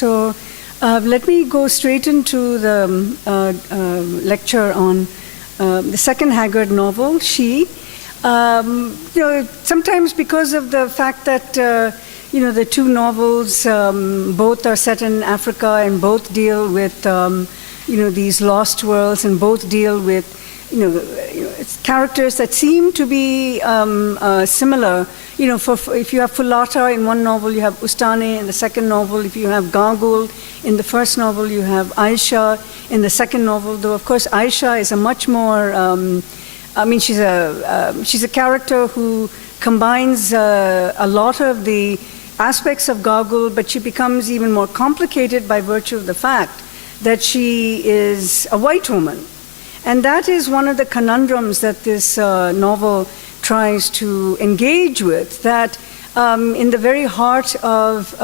So let me go straight into the lecture on the second Haggard novel, She. Sometimes because of the fact that the two novels both are set in Africa and both deal with these lost worlds and both deal with characters that seem to be similar. If you have Fulata in one novel, you have Ustane in the second novel. If you have Gargul in the first novel, you have Aisha in the second novel. Though of course Aisha is a much more she's a character who combines a lot of the aspects of Gargul, but she becomes even more complicated by virtue of the fact that she is a white woman. And that is one of the conundrums that this novel tries to engage with, that in the very heart of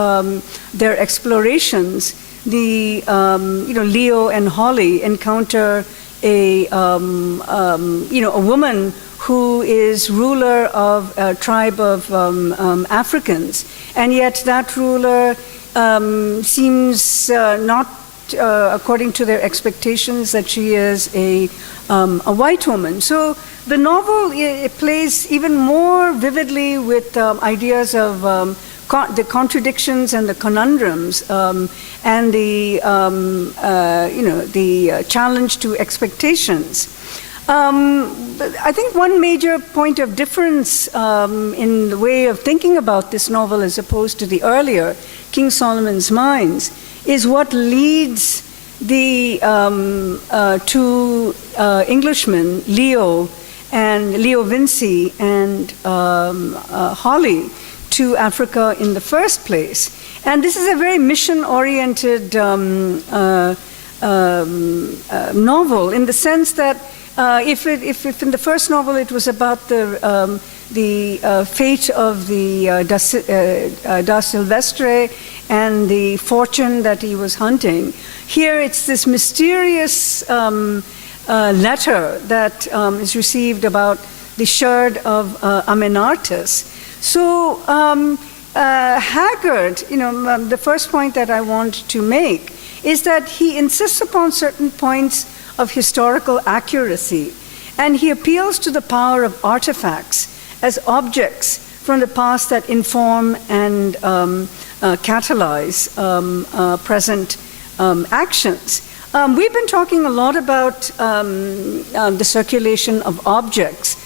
their explorations, the Leo and Holly encounter a woman who is ruler of a tribe of Africans, and yet that ruler seems not according to their expectations that she is a white woman. So the novel it plays even more vividly with ideas of the contradictions and the conundrums and the challenge to expectations. I think one major point of difference in the way of thinking about this novel as opposed to the earlier King Solomon's Mines is what leads the two Englishmen, Leo Vinci and Holly, to Africa in the first place. And this is a very mission-oriented novel, in the sense that if in the first novel it was about the fate of the da Silvestre and the fortune that he was hunting, here it's this mysterious letter that is received about the sherd of Amenartis. So Haggard, the first point that I want to make is that he insists upon certain points of historical accuracy, and he appeals to the power of artifacts as objects from the past that inform and catalyze present actions. We've been talking a lot about the circulation of objects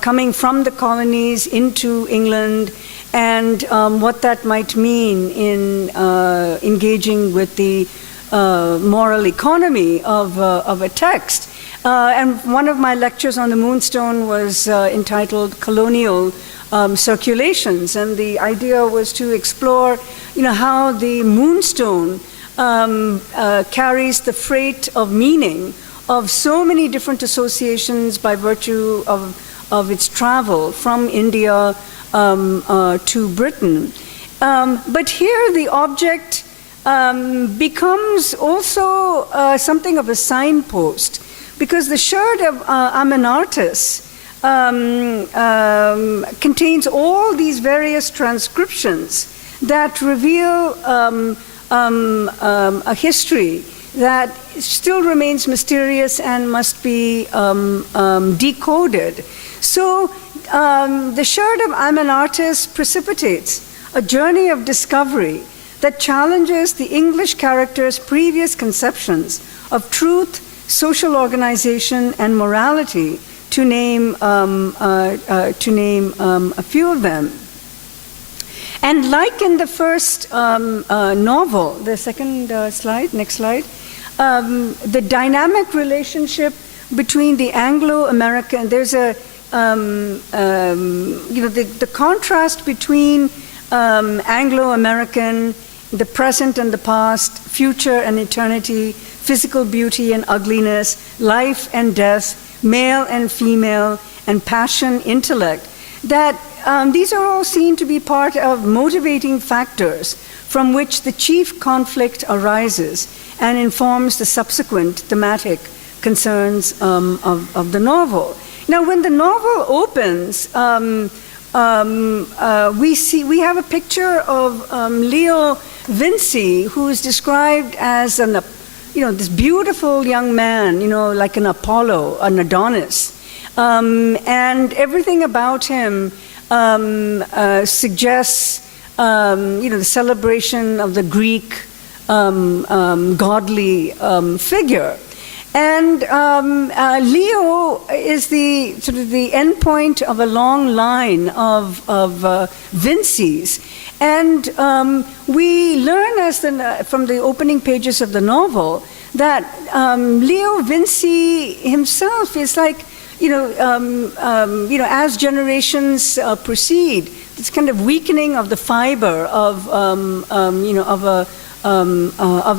coming from the colonies into England, and what that might mean in engaging with the moral economy of a text. And one of my lectures on the Moonstone was entitled Colonial Circulations, and the idea was to explore how the Moonstone carries the freight of meaning of so many different associations by virtue of its travel from India to Britain. But here the object becomes also something of a signpost, because the sherd of Amenartis contains all these various transcriptions that reveal a history that still remains mysterious and must be decoded. So the sherd of Amenartis precipitates a journey of discovery that challenges the English character's previous conceptions of truth, social organization, and morality, to name a few of them. And like in the first novel, the second slide, next slide, the dynamic relationship between the Anglo-American, there's a the contrast between Anglo-American, the present and the past, future and eternity, physical beauty and ugliness, life and death, male and female, and passion, intellect, that these are all seen to be part of motivating factors from which the chief conflict arises and informs the subsequent thematic concerns of the novel. Now, when the novel opens, we have a picture of Leo Vinci, who is described as this beautiful young man, like an Apollo, an Adonis. And everything about him suggests, the celebration of the Greek godly figure. And Leo is the sort of the endpoint of a long line of Vincis. And we learn from the opening pages of the novel that Leo Vinci himself is like, as generations proceed, this kind of weakening of the fiber of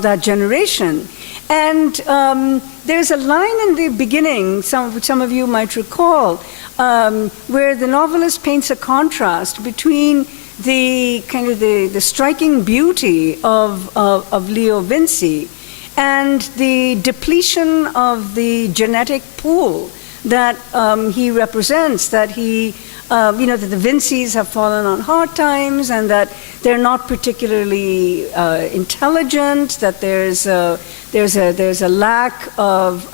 that generation. And there's a line in the beginning, some of you might recall, where the novelist paints a contrast between the kind of the striking beauty of Leo Vinci and the depletion of the genetic pool that he represents, that that the Vincis have fallen on hard times and that they're not particularly intelligent, that there's a lack of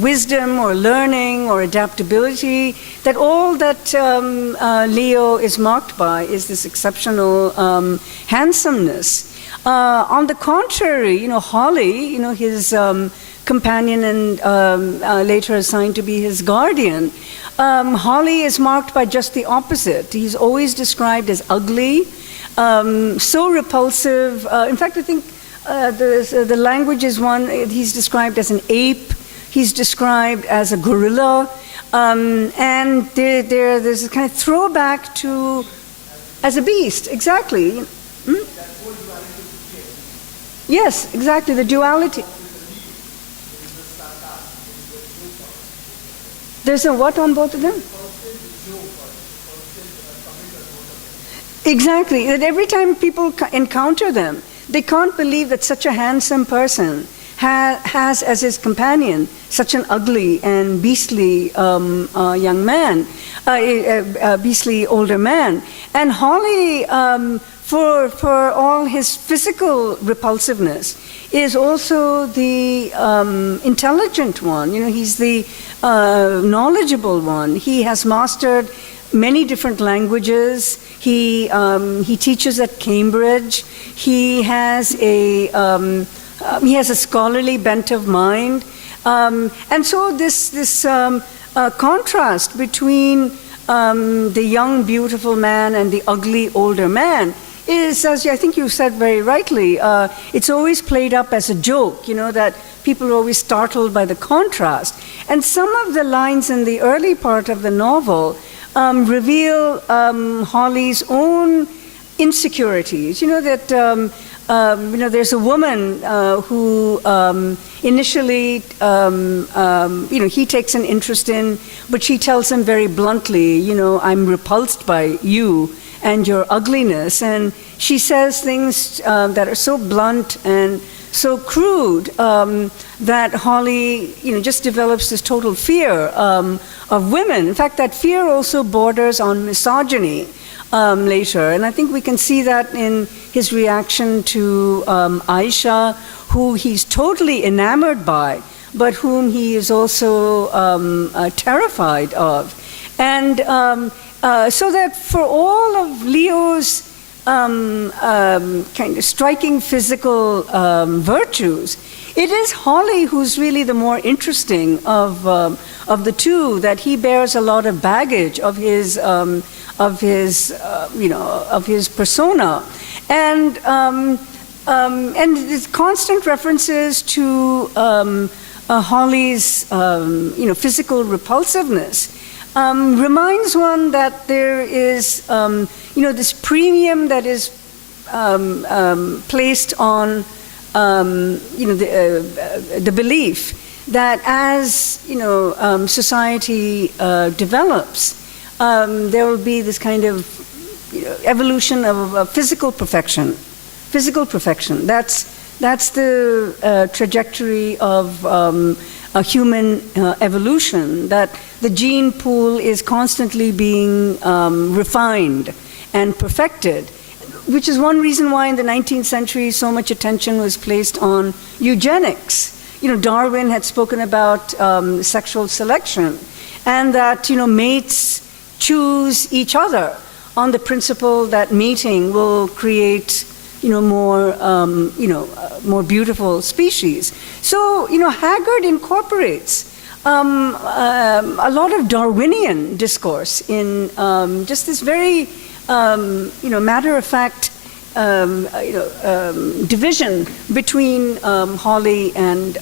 wisdom or learning or adaptability, that all that Leo is marked by is this exceptional handsomeness. On the contrary, Holly, his companion and later assigned to be his guardian, Holly is marked by just the opposite. He's always described as ugly, so repulsive. In fact, I think the language is one, he's described as an ape, he's described as a gorilla, and there's a kind of throwback to, as a beast, exactly. Hmm? Yes, exactly, the duality. There's a what on both of them? Exactly, that every time people encounter them, they can't believe that such a handsome person has as his companion such an ugly and beastly young man, beastly older man. And Holly, for all his physical repulsiveness, is also the intelligent one. He's the knowledgeable one. He has mastered many different languages. He teaches at Cambridge. He has a scholarly bent of mind, and so this contrast between the young, beautiful man and the ugly, older man is, as I think you said very rightly, it's always played up as a joke, that people are always startled by the contrast. And some of the lines in the early part of the novel reveal Holly's own insecurities. There's a woman who initially, he takes an interest in, but she tells him very bluntly, I'm repulsed by you and your ugliness. And she says things that are so blunt and so crude that Holly, just develops this total fear of women. In fact, that fear also borders on misogyny later. And I think we can see that in his reaction to Aisha, who he's totally enamored by, but whom he is also terrified of. And so that for all of Leo's kind of striking physical virtues, it is Holly who's really the more interesting of the two. That he bears a lot of baggage of his persona, and these constant references to Holly's physical repulsiveness reminds one that there is this premium that is placed on the belief that as society develops, there will be this kind of evolution of physical perfection. Physical perfection. That's the trajectory of a human evolution. That the gene pool is constantly being refined and perfected, which is one reason why in the 19th century so much attention was placed on eugenics. Darwin had spoken about sexual selection, and that, mates choose each other on the principle that mating will create, more beautiful species. So, Haggard incorporates a lot of Darwinian discourse in just this very, matter-of-fact, division between Holly and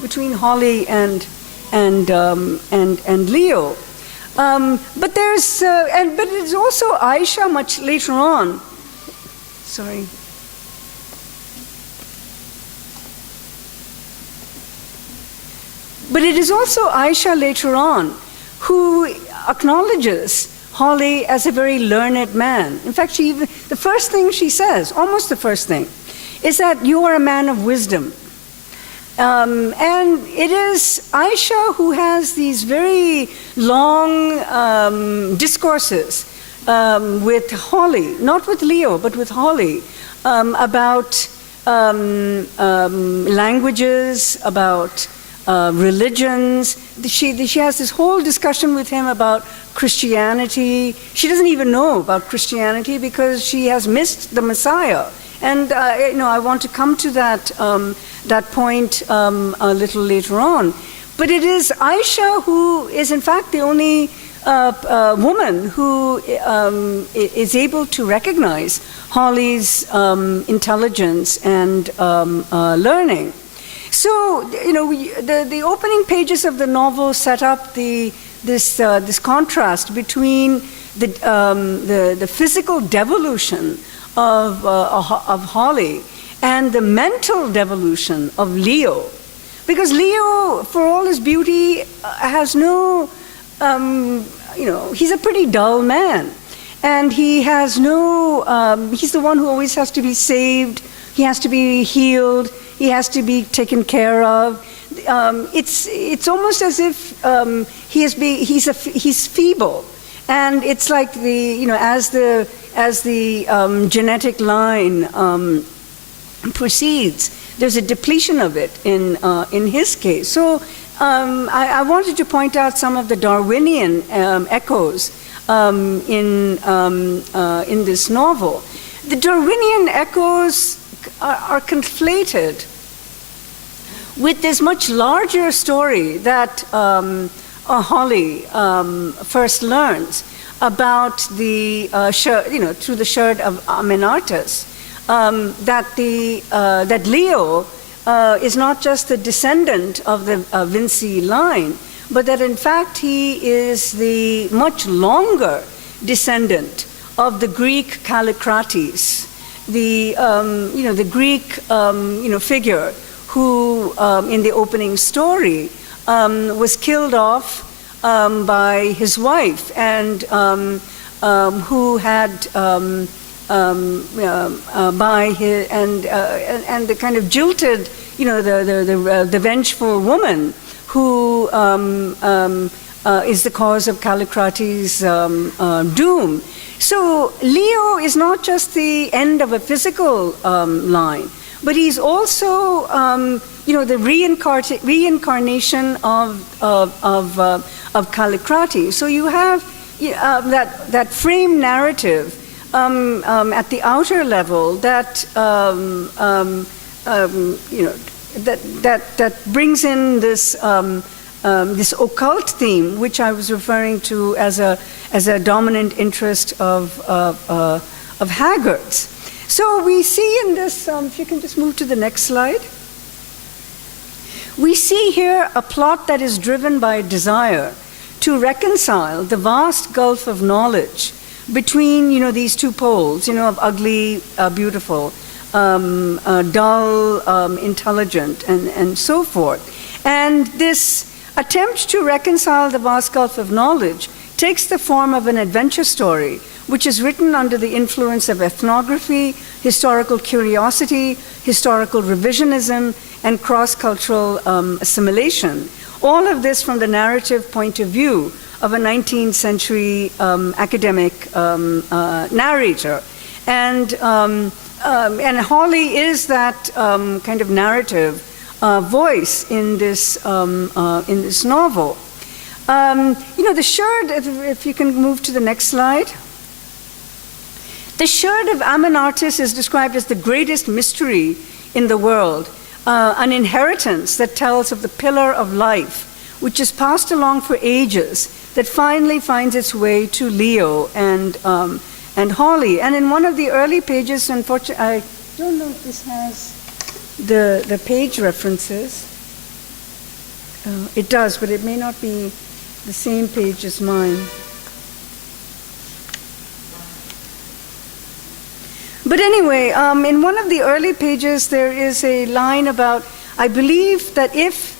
between Holly and Leo. But there's but it's also Aisha much later on. Sorry. But it is also Aisha later on who acknowledges Holly as a very learned man. In fact, the first thing she says, almost the first thing, is that you are a man of wisdom. And it is Aisha who has these very long discourses with Holly, not with Leo, but with Holly, about languages, about religions. She has this whole discussion with him about Christianity. She doesn't even know about Christianity because she has missed the Messiah. And I want to come to that point a little later on. But it is Aisha who is in fact the only woman who is able to recognize Holly's intelligence and learning. So, the opening pages of the novel set up this contrast between the physical devolution of Holly and the mental devolution of Leo. Because Leo, for all his beauty, has no, he's a pretty dull man. And he has no, he's the one who always has to be saved, he has to be healed, he has to be taken care of. It's almost as if he's feeble, and it's like as the genetic line proceeds, there's a depletion of it in his case. So I wanted to point out some of the Darwinian echoes in this novel. The Darwinian echoes are conflated with this much larger story that Holly first learns about the through the sherd of Amenartas, that Leo is not just the descendant of the Vinci line, but that in fact he is the much longer descendant of the Greek Callicrates, the Greek figure who in the opening story was killed off by his wife, and who had by his and the kind of jilted, the vengeful woman who is the cause of Callicrates' doom. So Leo is not just the end of a physical line, but he's also the reincarnation of Callicrates. So you have that frame narrative at the outer level that that brings in this this occult theme, which I was referring to as a dominant interest of Haggard's. So we see in this, if you can just move to the next slide, we see here a plot that is driven by a desire to reconcile the vast gulf of knowledge between, these two poles, of ugly, beautiful, dull, intelligent, and so forth. And this attempt to reconcile the vast gulf of knowledge takes the form of an adventure story, which is written under the influence of ethnography, historical curiosity, historical revisionism, and cross-cultural assimilation. All of this from the narrative point of view of a 19th century academic narrator. And Hawley is that kind of narrative voice in this novel. The sherd, if you can move to the next slide. The sherd of Amenartis is described as the greatest mystery in the world, an inheritance that tells of the pillar of life, which is passed along for ages, that finally finds its way to Leo and Hawley. And in one of the early pages, unfortunately, I don't know if this has the page references. It does, but it may not be the same page as mine. But anyway, in one of the early pages, there is a line about, I believe that if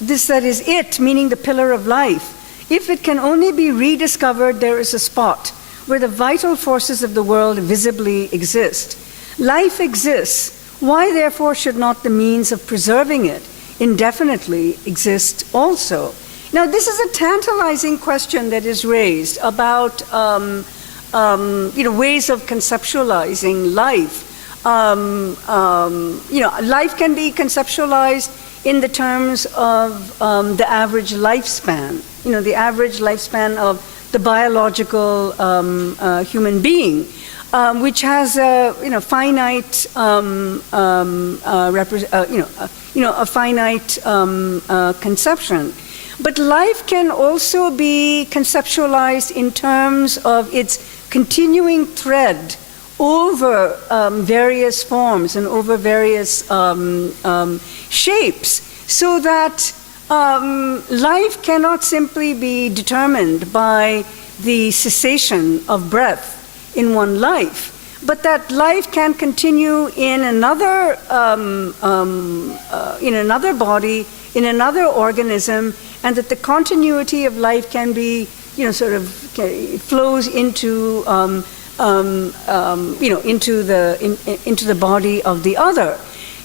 this, that is it, meaning the pillar of life, if it can only be rediscovered, there is a spot where the vital forces of the world visibly exist. Life exists. Why, therefore, should not the means of preserving it indefinitely exist also? Now, this is a tantalizing question that is raised about ways of conceptualizing life. Life can be conceptualized in the terms of the average lifespan. The average lifespan of the biological human being, which has a finite a finite conception. But life can also be conceptualized in terms of its continuing thread over various forms and over various shapes, so that life cannot simply be determined by the cessation of breath in one life, but that life can continue in another body, in another organism, and that the continuity of life can be, flows into into the body of the other.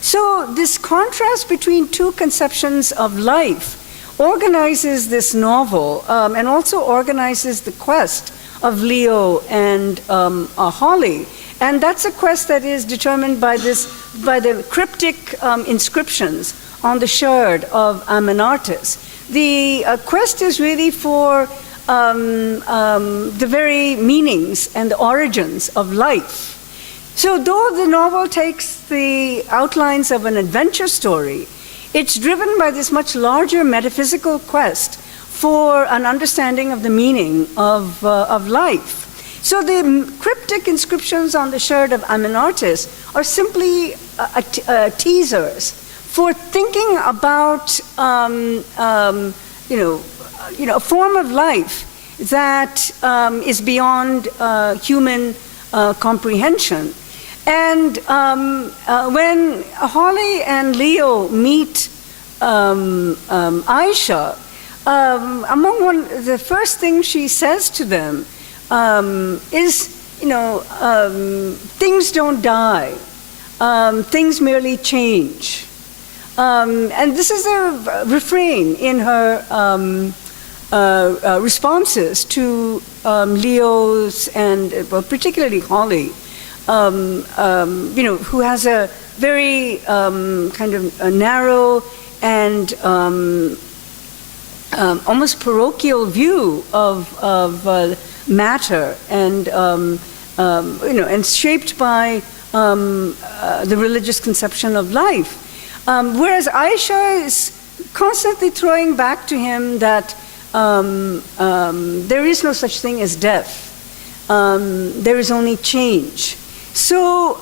So this contrast between two conceptions of life organizes this novel, and also organizes the quest of Leo and Hawley. And that's a quest that is determined by the cryptic inscriptions on the sherd of Amenartis. The quest is really for the very meanings and the origins of life. So though the novel takes the outlines of an adventure story, it's driven by this much larger metaphysical quest for an understanding of the meaning of life. So the cryptic inscriptions on the sherd of Amenartis are simply teasers for thinking about a form of life that is beyond human comprehension. And when Hawley and Leo meet Aisha, the first thing she says to them is, things don't die, things merely change. And this is a refrain in her responses to Leo's and particularly Hawley, who has a very kind of a narrow and almost parochial view of matter, and and shaped by the religious conception of life. Whereas Aisha is constantly throwing back to him that there is no such thing as death. There is only change. So,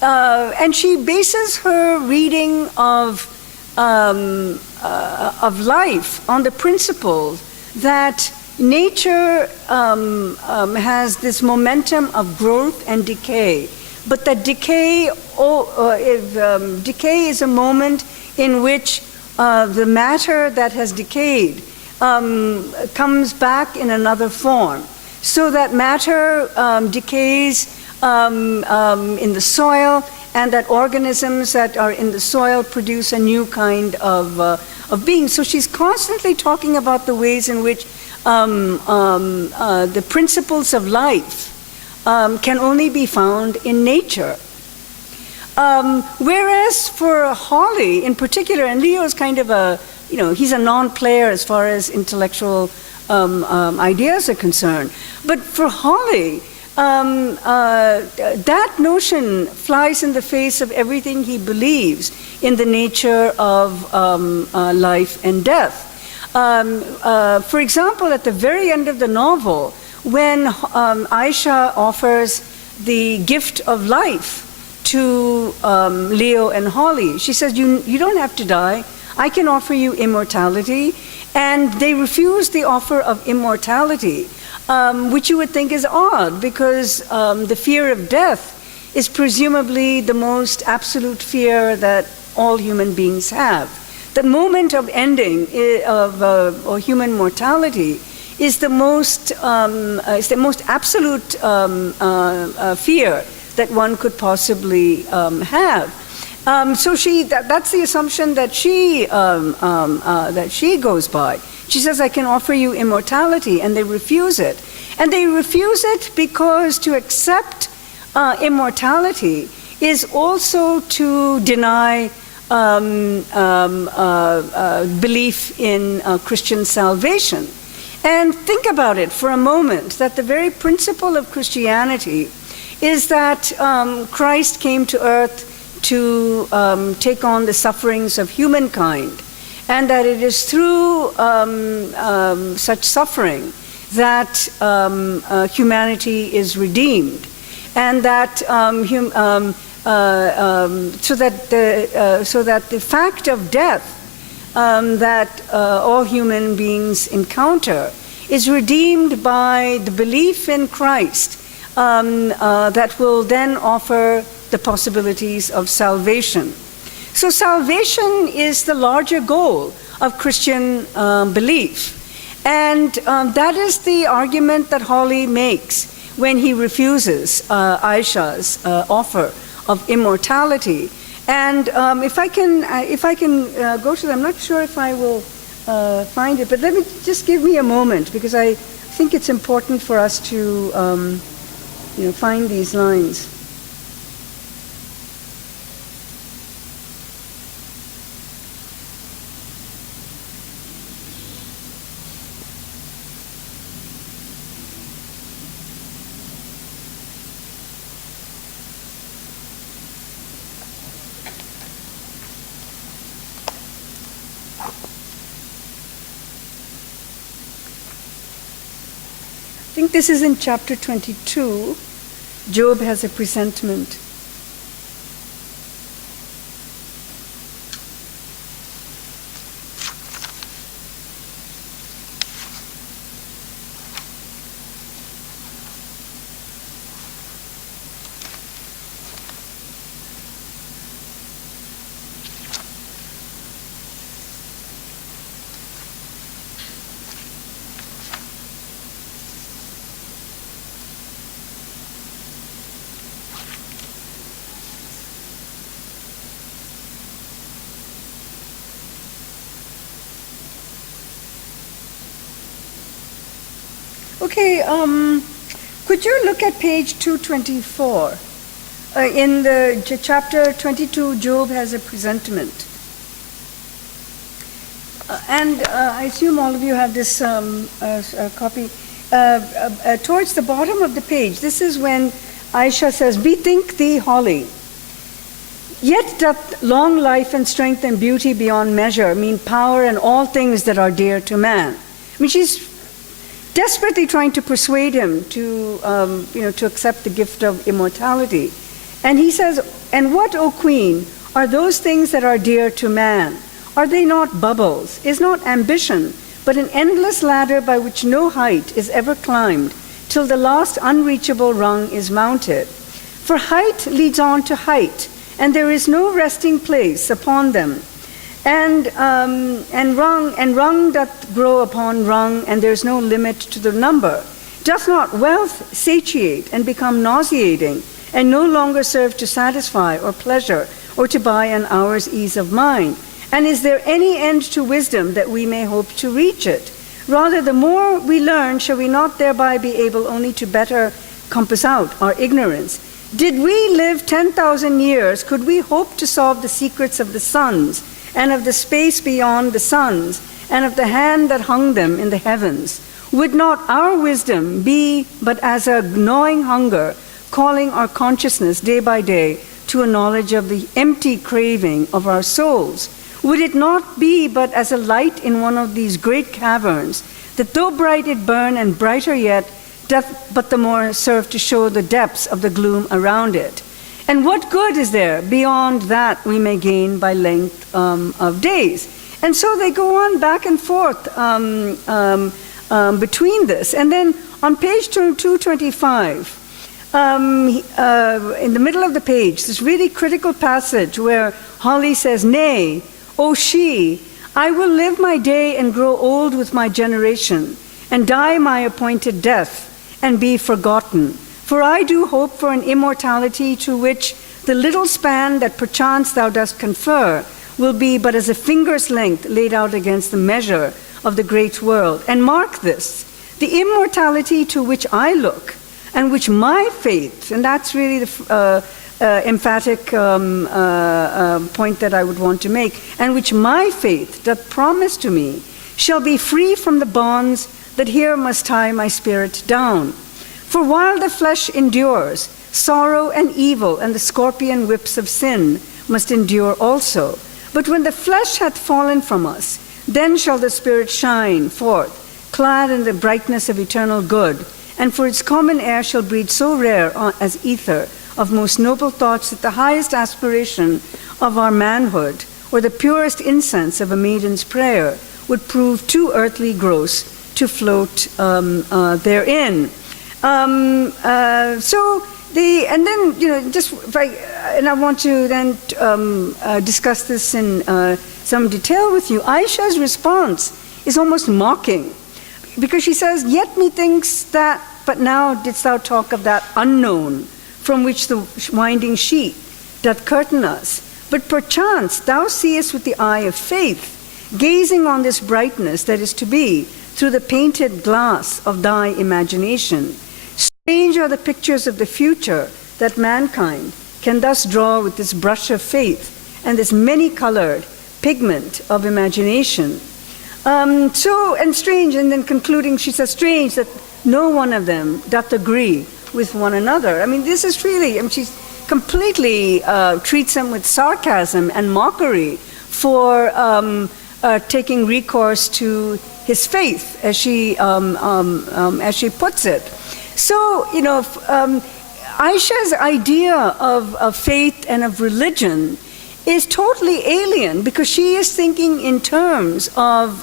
and she bases her reading of life on the principle that nature has this momentum of growth and decay, but that decay is a moment in which the matter that has decayed comes back in another form. So that matter decays in the soil, and that organisms that are in the soil produce a new kind of being. So she's constantly talking about the ways in which the principles of life can only be found in nature. Whereas for Hawley in particular, and Leo's kind of a, he's a non-player as far as intellectual ideas are concerned. But for Hawley, that notion flies in the face of everything he believes in the nature of life and death. For example, at the very end of the novel, when Aisha offers the gift of life to Leo and Hawley, she says, you don't have to die. I can offer you immortality. And they refuse the offer of immortality, which you would think is odd, because the fear of death is presumably the most absolute fear that all human beings have. The moment of ending or human mortality is the most absolute fear that one could possibly have. So that's the assumption that she goes by. She says, I can offer you immortality, and they refuse it. And they refuse it because to accept immortality is also to deny belief in Christian salvation. And think about it for a moment, that the very principle of Christianity is that Christ came to earth to take on the sufferings of humankind, and that it is through such suffering that humanity is redeemed, and that so that the fact of death that all human beings encounter is redeemed by the belief in Christ that will then offer the possibilities of salvation. So salvation is the larger goal of Christian belief. And that is the argument that Hawley makes when he refuses Aisha's offer of immortality. And if I can go to them, I'm not sure if I will find it, but just give me a moment, because I think it's important for us to find these lines. I think this is in chapter 22. Job has a presentiment. Okay, could you look at page 224? In the chapter 22, Job has a presentiment. And I assume all of you have this copy. Towards the bottom of the page, this is when Aisha says, "Bethink thee, Hawley, yet doth long life and strength and beauty beyond measure mean power and all things that are dear to man." I mean, she's desperately trying to persuade him to accept the gift of immortality. And he says, "And what, O queen, are those things that are dear to man? Are they not bubbles? Is not ambition but an endless ladder by which no height is ever climbed, till the last unreachable rung is mounted? For height leads on to height, and there is no resting place upon them. And rung doth grow upon rung, and there is no limit to the number. Doth not wealth satiate and become nauseating, and no longer serve to satisfy or pleasure, or to buy an hour's ease of mind? And is there any end to wisdom that we may hope to reach it? Rather, the more we learn, shall we not thereby be able only to better compass out our ignorance? Did we live 10,000 years, could we hope to solve the secrets of the suns, and of the space beyond the suns, and of the hand that hung them in the heavens? Would not our wisdom be but as a gnawing hunger, calling our consciousness day by day to a knowledge of the empty craving of our souls? Would it not be but as a light in one of these great caverns, that though bright it burn and brighter yet, doth but the more serve to show the depths of the gloom around it? And what good is there beyond that we may gain by length of days? And so they go on back and forth between this. And then on page 225, in the middle of the page, this really critical passage where Holly says, "Nay, O she, I will live my day and grow old with my generation, and die my appointed death, and be forgotten. For I do hope for an immortality to which the little span that perchance thou dost confer will be but as a finger's length laid out against the measure of the great world. And mark this, the immortality to which I look, and which my faith," and that's really the emphatic point that I would want to make, "and which my faith doth promise to me, shall be free from the bonds that here must tie my spirit down. For while the flesh endures, sorrow and evil and the scorpion whips of sin must endure also. But when the flesh hath fallen from us, then shall the spirit shine forth, clad in the brightness of eternal good, and for its common air shall breathe so rare as ether of most noble thoughts that the highest aspiration of our manhood, or the purest incense of a maiden's prayer, would prove too earthly gross to float therein." And then, and I want to then discuss this in some detail with you. Aisha's response is almost mocking, because she says, "Yet methinks that, but now didst thou talk of that unknown, from which the winding sheet doth curtain us. But perchance thou seest with the eye of faith, gazing on this brightness that is to be, through the painted glass of thy imagination. Strange are the pictures of the future that mankind can thus draw with this brush of faith and this many-colored pigment of imagination." And strange, and then concluding, she says, "Strange that no one of them doth agree with one another." I mean, this is really, she completely treats them with sarcasm and mockery for taking recourse to his faith, as she puts it. So, Aisha's idea of faith and of religion is totally alien, because she is thinking in terms of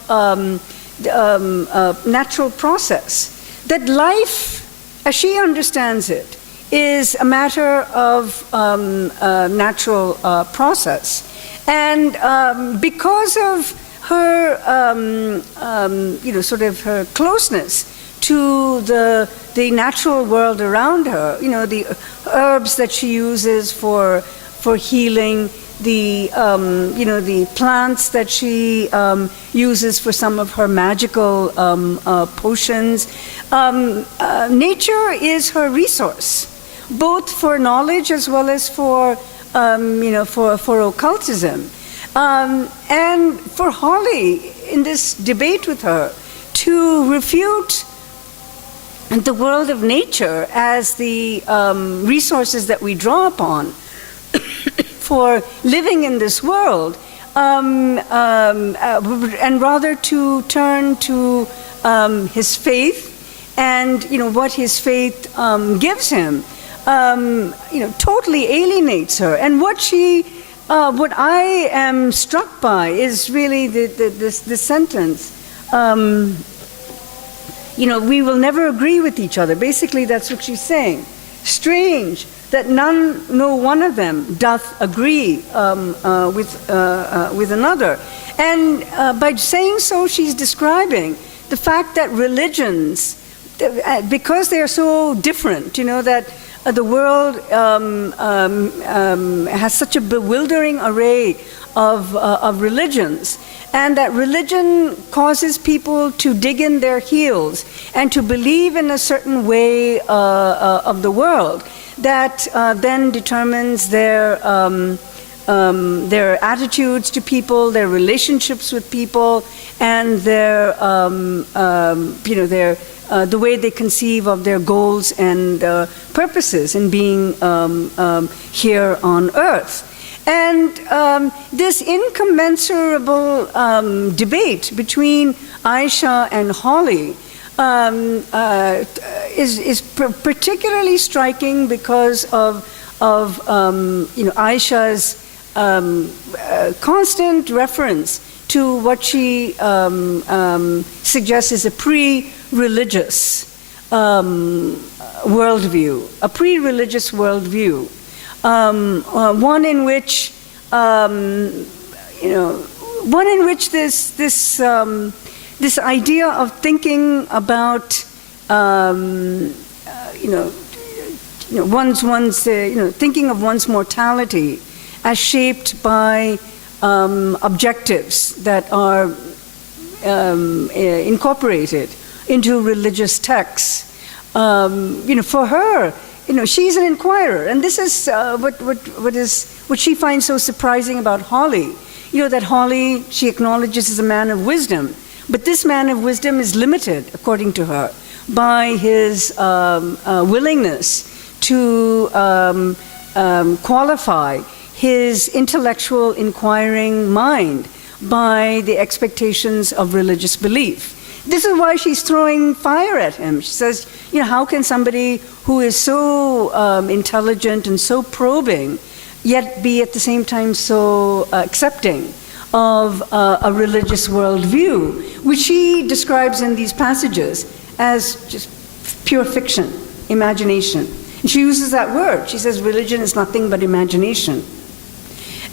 natural process. That life, as she understands it, is a matter of natural process. And because of her, her closeness to the natural world around her, the herbs that she uses for healing, the plants that she uses for some of her magical potions. Nature is her resource, both for knowledge as well as for occultism. And for Holly, in this debate with her, to refute the world of nature as the resources that we draw upon for living in this world, and rather to turn to his faith and what his faith gives him, totally alienates her. And what I am struck by is really this sentence. We will never agree with each other. Basically, that's what she's saying. Strange that no one of them doth agree with another. And by saying so, she's describing the fact that religions, because they are so different, that the world has such a bewildering array of religions, and that religion causes people to dig in their heels and to believe in a certain way of the world that then determines their attitudes to people, their relationships with people, and their the way they conceive of their goals and purposes in being here on Earth. And this incommensurable debate between Aisha and Holly is particularly striking because of Aisha's constant reference to what she suggests is a pre-religious worldview, a pre-religious worldview, one in which this idea of thinking about thinking of one's mortality as shaped by objectives that are incorporated into religious texts. For her, she's an inquirer, and this is what she finds so surprising about Holly. That Holly, she acknowledges, is a man of wisdom, but this man of wisdom is limited, according to her, by his willingness to qualify his intellectual inquiring mind by the expectations of religious belief. This is why she's throwing fire at him. She says, how can somebody who is so intelligent and so probing, yet be at the same time so accepting of a religious worldview, which she describes in these passages as just pure fiction, imagination. And she uses that word. She says religion is nothing but imagination.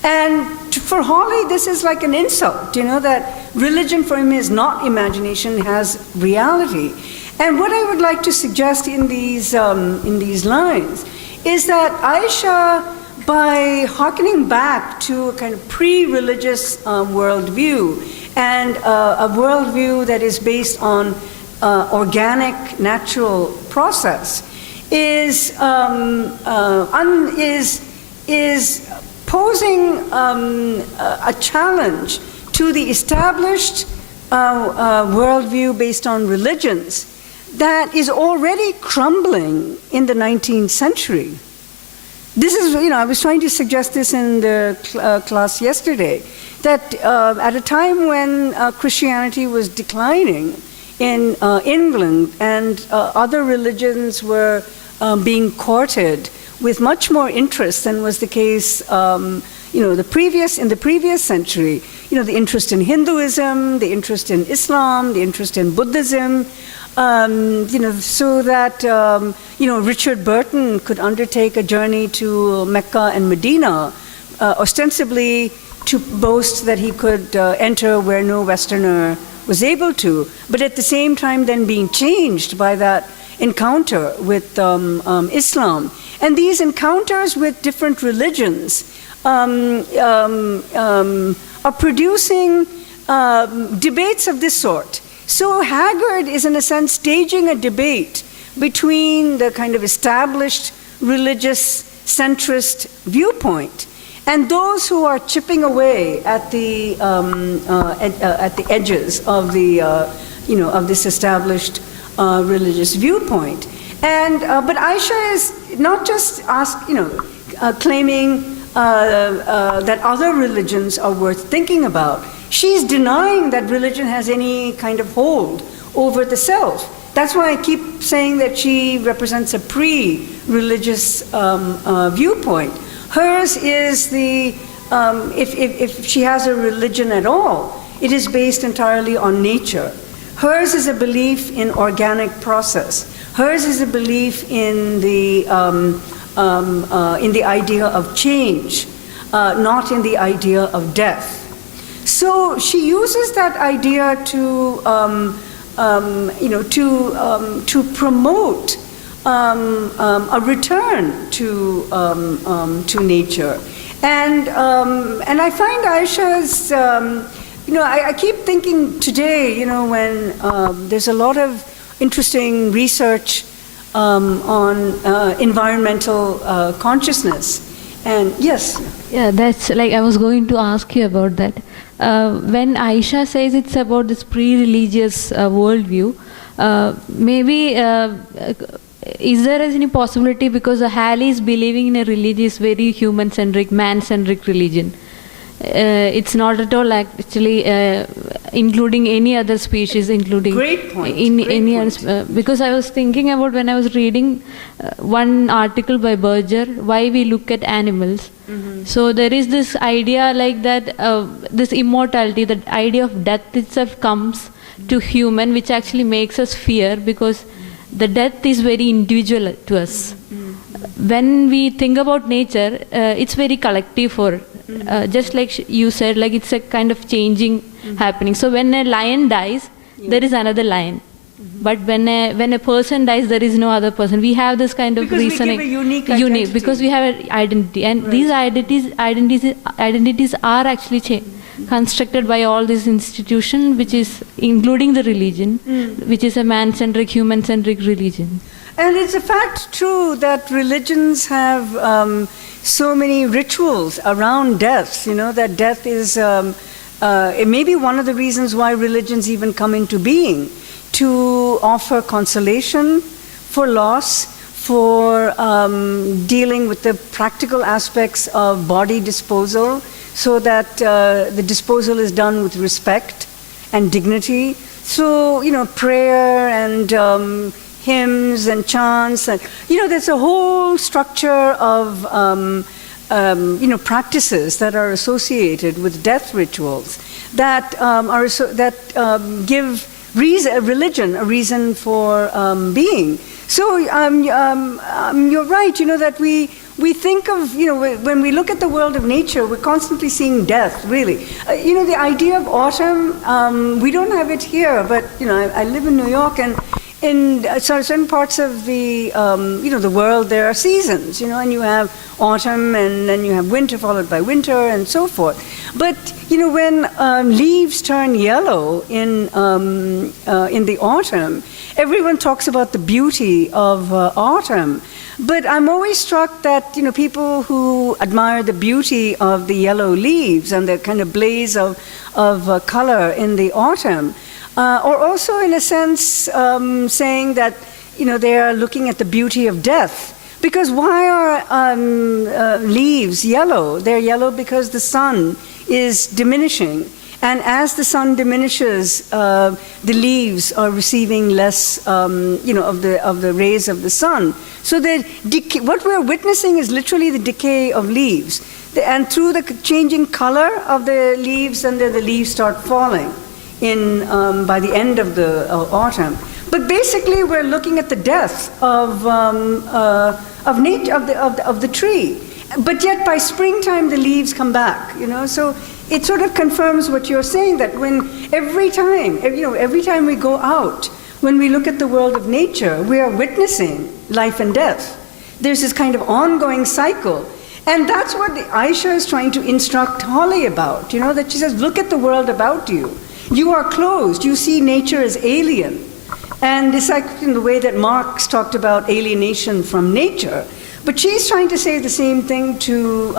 And for Holly, this is like an insult, that religion for him is not imagination, has reality. And what I would like to suggest in these lines is that Aisha, by hearkening back to a kind of pre-religious worldview, and a worldview that is based on organic, natural process, is posing a challenge to the established worldview based on religions that is already crumbling in the 19th century. This is, I was trying to suggest this in the class yesterday, that at a time when Christianity was declining in England and other religions were being courted with much more interest than was the case, in the previous century. The interest in Hinduism, the interest in Islam, the interest in Buddhism, so that Richard Burton could undertake a journey to Mecca and Medina, ostensibly to boast that he could enter where no Westerner was able to, but at the same time then being changed by that encounter with Islam. And these encounters with different religions are producing debates of this sort. So Haggard is, in a sense, staging a debate between the kind of established religious centrist viewpoint and those who are chipping away at the edges of the of this established religious viewpoint. And but Aisha is not just claiming that other religions are worth thinking about. She's denying that religion has any kind of hold over the self. That's why I keep saying that she represents a pre-religious viewpoint. Hers is the, if she has a religion at all, it is based entirely on nature. Hers is a belief in organic process. Hers is a belief in the idea of change, not in the idea of death. So she uses that idea to promote a return to nature. And I find Aisha's, I keep thinking today, when there's a lot of interesting research on environmental consciousness. And yes. Yeah, that's like I was going to ask you about that. When Aisha says it's about this pre-religious worldview, maybe is there any possibility, because Halley is believing in a religious, very human-centric, man-centric religion. It's not at all actually including any other species, including Great point. Other. Because I was thinking about when I was reading one article by Berger, why we look at animals. Mm-hmm. So there is this idea like that, this immortality, the idea of death itself comes to human, which actually makes us fear, because the death is very individual to us. Mm-hmm. When we think about nature, it's very collective for. Just like you said, like it's a kind of changing happening. So when a lion dies, there is another lion. But when a person dies, there is no other person. We have this kind of because reasoning. We give a unique identity. Because we have an identity, and these identities are actually constructed by all these institutions, which is including the religion, which is a man-centric, human-centric religion. And it's a fact true that religions have so many rituals around death, that death is it may be one of the reasons why religions even come into being, to offer consolation for loss, for dealing with the practical aspects of body disposal, so that the disposal is done with respect and dignity. So, prayer and hymns and chants, and there's a whole structure of practices that are associated with death rituals that give religion a reason for being. So you're right, that we think of, when we look at the world of nature, we're constantly seeing death, really. The idea of autumn, we don't have it here, but I live in New York, and in certain parts of the the world, there are seasons, and you have autumn, and then you have winter followed by winter, and so forth. But when leaves turn yellow in the autumn, everyone talks about the beauty of autumn. But I'm always struck that people who admire the beauty of the yellow leaves and the kind of blaze of color in the autumn, or also, in a sense, saying that they are looking at the beauty of death. Because why are leaves yellow? They're yellow because the sun is diminishing, and as the sun diminishes, the leaves are receiving less, of the rays of the sun. So what we're witnessing is literally the decay of leaves, and through the changing color of the leaves, and then the leaves start falling by the end of the autumn. But basically, we're looking at the death of nature, of the tree. But yet, by springtime, the leaves come back. So it sort of confirms what you're saying, that every time we go out, when we look at the world of nature, we are witnessing life and death. There's this kind of ongoing cycle. And that's what Aisha is trying to instruct Holly about, that she says, look at the world about you. You are closed. You see nature as alien. And it's like in the way that Marx talked about alienation from nature. But she's trying to say the same thing to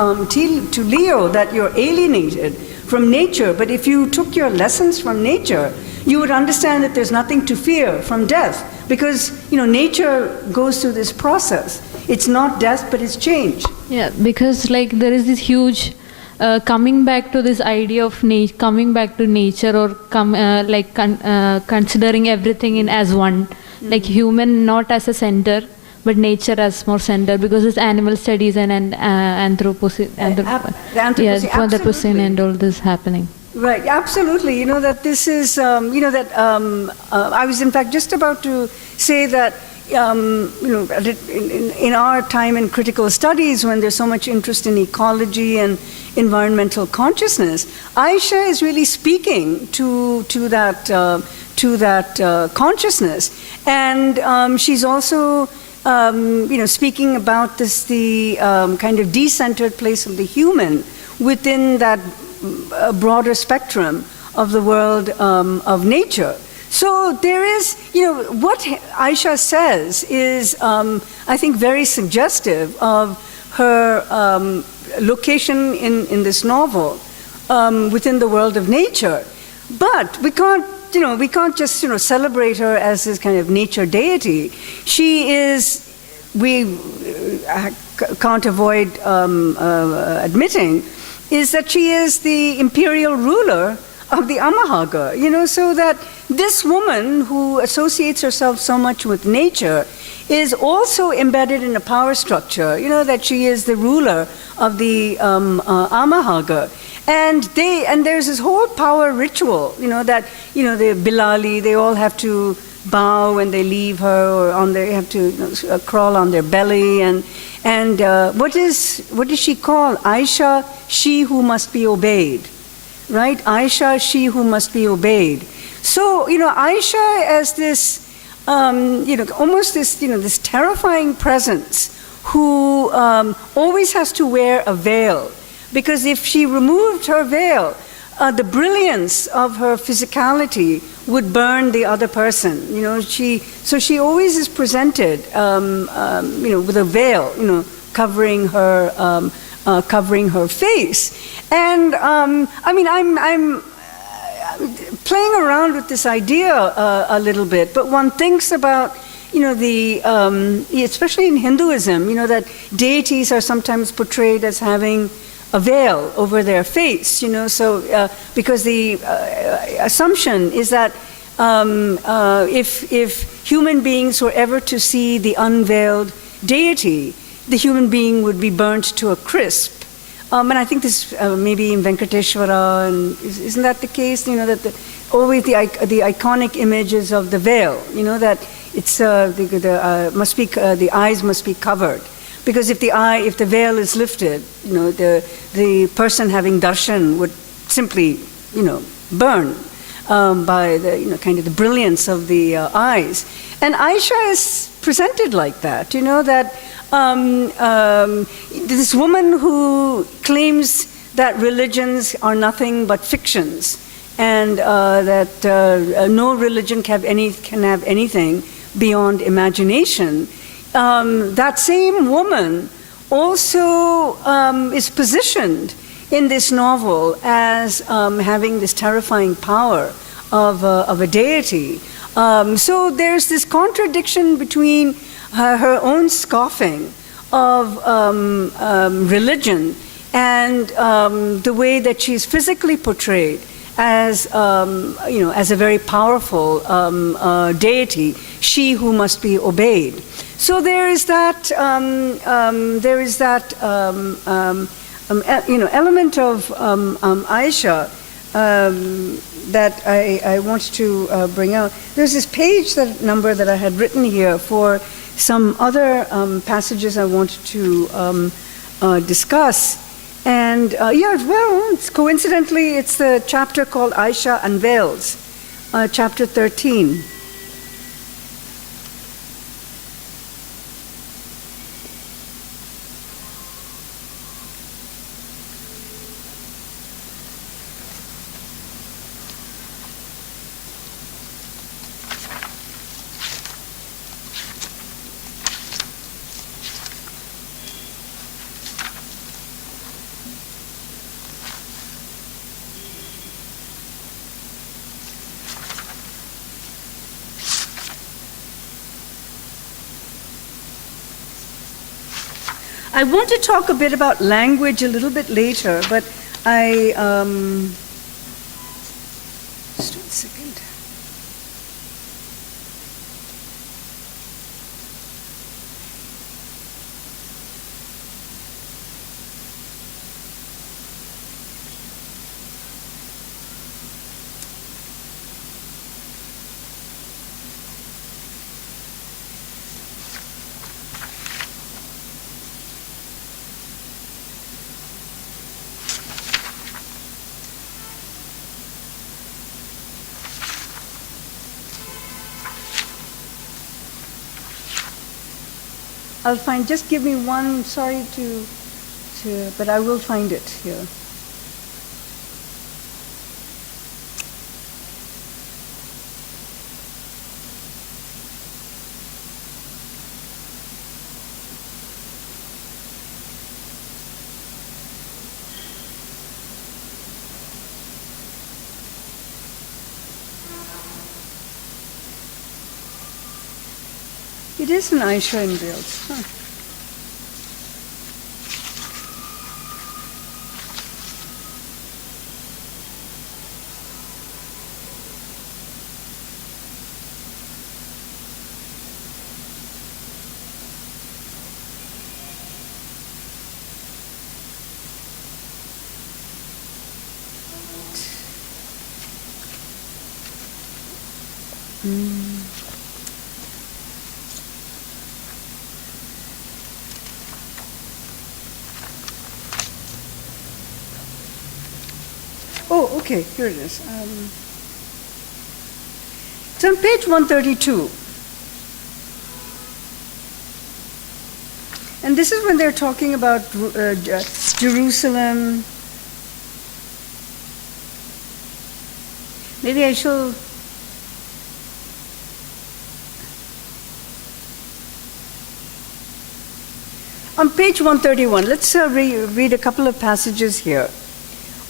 Leo, that you're alienated from nature. But if you took your lessons from nature, you would understand that there's nothing to fear from death. Because, nature goes through this process. It's not death, but it's change. Yeah, because there is this huge coming back to this idea of coming back to nature, or considering everything as one, like human not as a center, but nature as more center, because it's animal studies and Anthropocene and all this happening. Right, absolutely. That this is, I was in fact just about to say that, in our time in critical studies, when there's so much interest in ecology and environmental consciousness, Aisha is really speaking to that consciousness, and she's also speaking about this, the kind of decentered place of the human within that broader spectrum of the world of nature. So there is, what Aisha says is, I think, very suggestive of her location in this novel within the world of nature. But we can't just, celebrate her as this kind of nature deity. She is, we can't avoid admitting, is that she is the imperial ruler of the Amahagga, so that this woman who associates herself so much with nature is also embedded in a power structure, that she is the ruler of the Amahagga. And there's this whole power ritual, that, the Bilali, they all have to bow when they leave her, or they have to crawl on their belly. And what does she call? Aisha, she who must be obeyed. Right? Aisha, she who must be obeyed. So, Aisha as this, almost this, this terrifying presence who always has to wear a veil. Because if she removed her veil, the brilliance of her physicality would burn the other person. So she always is presented, with a veil, covering her face. And I'm playing around with this idea a little bit, but one thinks about, especially in Hinduism, that deities are sometimes portrayed as having a veil over their face, so because the assumption is that if human beings were ever to see the unveiled deity, the human being would be burnt to a crisp. And I think this maybe in Venkateshwara, and isn't that the case? That always the iconic images of the veil. That it's the eyes must be covered, because if the veil is lifted, the person having darshan would simply burn by the kind of the brilliance of the eyes. And Aisha is presented like that. That. This woman who claims that religions are nothing but fictions, and that no religion can have anything beyond imagination. That same woman also is positioned in this novel as having this terrifying power of a deity. So there's this contradiction between her own scoffing of religion and the way that she's physically portrayed as as a very powerful deity, she who must be obeyed. So there is that element of Aisha that I want to bring out. There's this page number that I had written here for some other passages I wanted to discuss. And coincidentally, it's the chapter called Aisha Unveils, chapter 13. I want to talk a bit about language a little bit later, but just a second. I'll find, just give me one, sorry but I will find it here. It is an Aisha in Wales. Huh. Oh, okay, here it is. It's on page 132. And this is when they're talking about Jerusalem. Maybe I shall... On page 131, let's read a couple of passages here.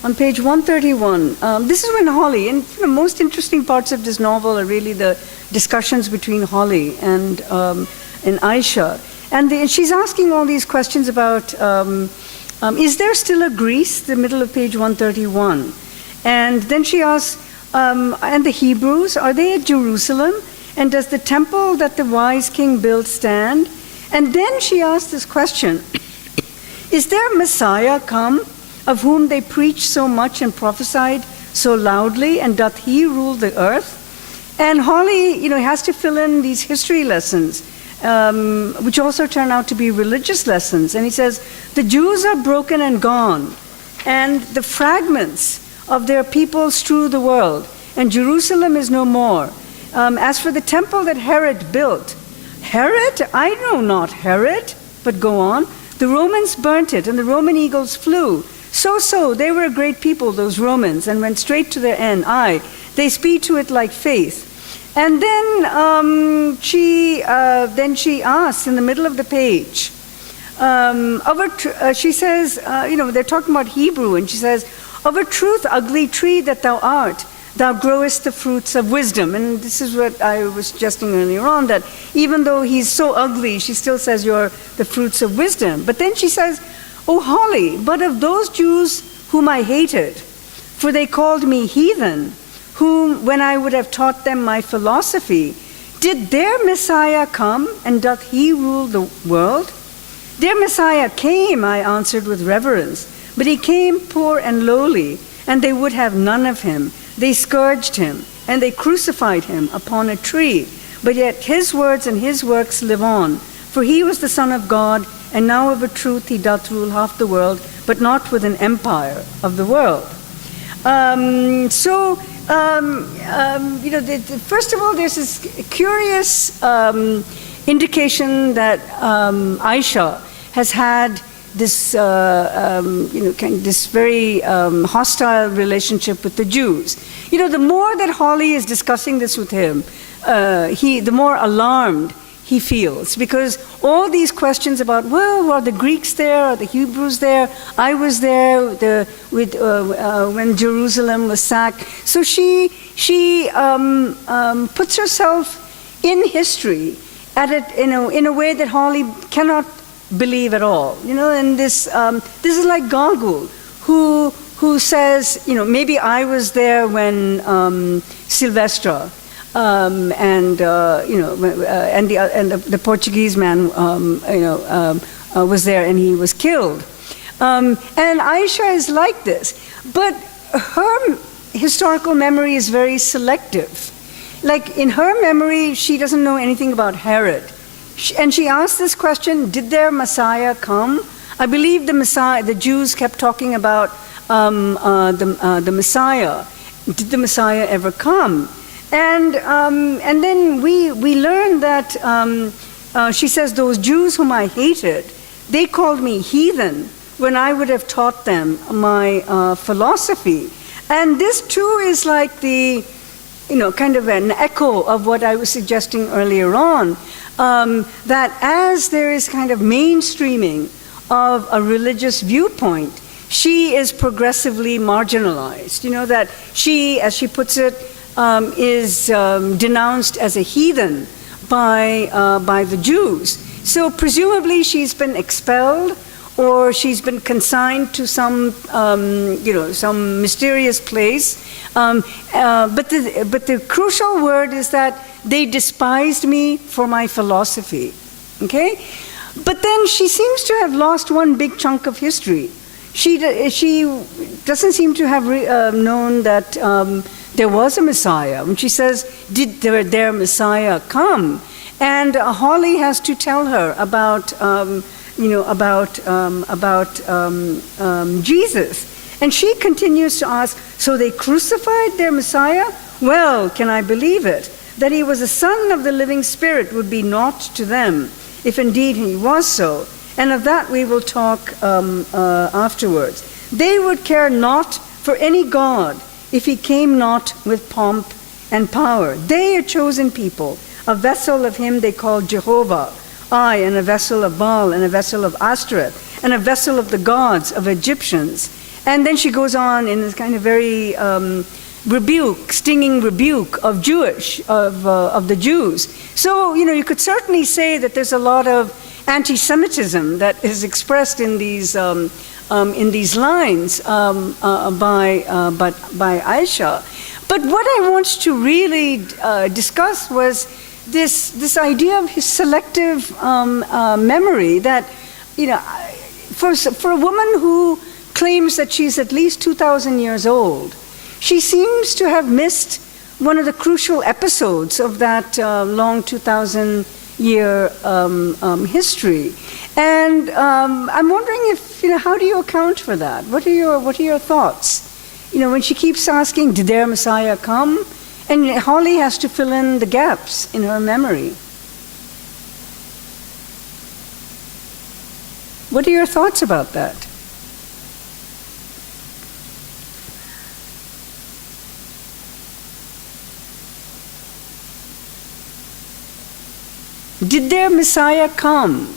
On page 131, this is when Holly, and the most interesting parts of this novel are really the discussions between Holly and Aisha. And she's asking all these questions about, is there still a Greece, the middle of page 131? And then she asks, and the Hebrews, are they at Jerusalem? And does the temple that the wise king built stand? And then she asks this question, is there a Messiah come, of whom they preach so much and prophesied so loudly, and doth he rule the earth? And Holly, has to fill in these history lessons, which also turn out to be religious lessons. And he says, the Jews are broken and gone, and the fragments of their people strew the world, and Jerusalem is no more. As for the temple that Herod built, Herod? I know not Herod, but go on. The Romans burnt it, and the Roman eagles flew. So, they were a great people, those Romans, and went straight to their end. Aye, they speed to it like faith. And then she asks in the middle of the page, she says, they're talking about Hebrew, and she says, of a truth, ugly tree that thou art, thou growest the fruits of wisdom. And this is what I was suggesting earlier on, that even though he's so ugly, she still says you're the fruits of wisdom. But then she says, O Holly, but of those Jews whom I hated, for they called me heathen, whom, when I would have taught them my philosophy, did their Messiah come, and doth he rule the world? Their Messiah came, I answered with reverence, but he came poor and lowly, and they would have none of him. They scourged him, and they crucified him upon a tree. But yet his words and his works live on. For he was the Son of God, and now of a truth he doth rule half the world, but not with an empire of the world. First of all, there's this curious indication that Aisha has had this, this very hostile relationship with the Jews. The more that Holly is discussing this with him, the more alarmed he feels, because all these questions about, well, are the Greeks there, are the Hebrews there? I was there when Jerusalem was sacked. So she puts herself in history in a way that Holly cannot believe at all. And this is like Gargoyle, who says, maybe I was there when Sylvestre and the Portuguese man was there and he was killed. And Aisha is like this, but her historical memory is very selective. Like in her memory, she doesn't know anything about Herod. And she asked this question, did their Messiah come? I believe the Jews kept talking about the Messiah. Did the Messiah ever come? And then we learn that she says, those Jews whom I hated, they called me heathen when I would have taught them my philosophy. And this too is like the, kind of an echo of what I was suggesting earlier on, that as there is kind of mainstreaming of a religious viewpoint, she is progressively marginalized. That she, as she puts it, is denounced as a heathen by the Jews. So presumably she's been expelled, or she's been consigned to some mysterious place. But the crucial word is that they despised me for my philosophy. Okay? But then she seems to have lost one big chunk of history. She doesn't seem to have known that there was a Messiah. When she says, did their Messiah come? And Holly has to tell her about Jesus. And she continues to ask, so they crucified their Messiah? Well, can I believe it? That he was a son of the living Spirit would be naught to them, if indeed he was so. And of that we will talk afterwards. They would care not for any God if he came not with pomp and power. They, a chosen people, a vessel of him they called Jehovah, I, and a vessel of Baal, and a vessel of Ashtoreth, and a vessel of the gods of Egyptians. And then she goes on in this kind of very stinging rebuke of the Jews. So, you could certainly say that there's a lot of anti-Semitism that is expressed in these lines by Aisha. But what I want to really discuss was this idea of his selective memory, that for a woman who claims that she's at least 2,000 years old, she seems to have missed one of the crucial episodes of that long 2,000-year history. And I'm wondering if, how do you account for that? What are your thoughts? When she keeps asking, did their Messiah come? And Holly has to fill in the gaps in her memory. What are your thoughts about that? Did their Messiah come?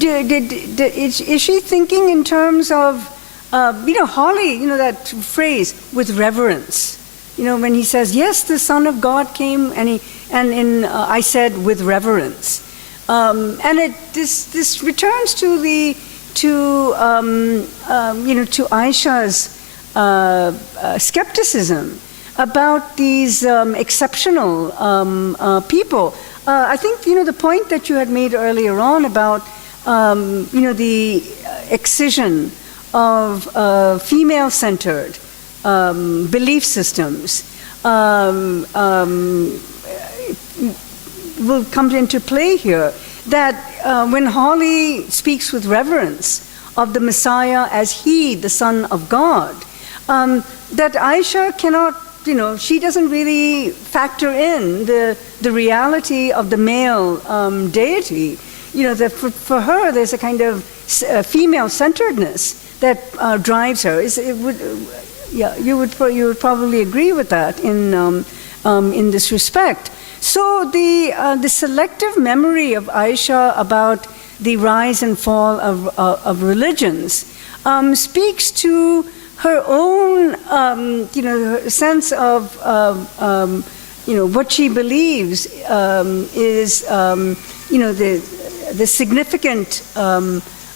Is she thinking in terms of, Holly, that phrase, with reverence? When he says, yes, the Son of God came, I said, with reverence. And this returns to Aisha's skepticism about these exceptional people. I think, the point that you had made earlier on about, the excision of female-centered belief systems will come into play here. That when Holly speaks with reverence of the Messiah as he, the Son of God, that Aisha cannot, she doesn't really factor in the reality of the male deity. For her, there's a kind of female-centeredness that drives her. You would probably agree with that in this respect. So the selective memory of Aisha about the rise and fall of religions speaks to her own, her sense of, what she believes is, the significant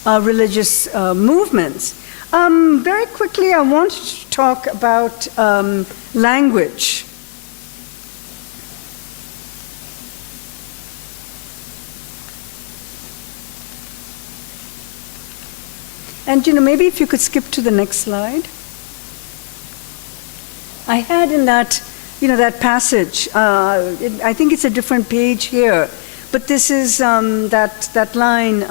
religious movements. Very quickly, I want to talk about language. And maybe if you could skip to the next slide. I had in that, that passage, I think it's a different page here, but this is that line,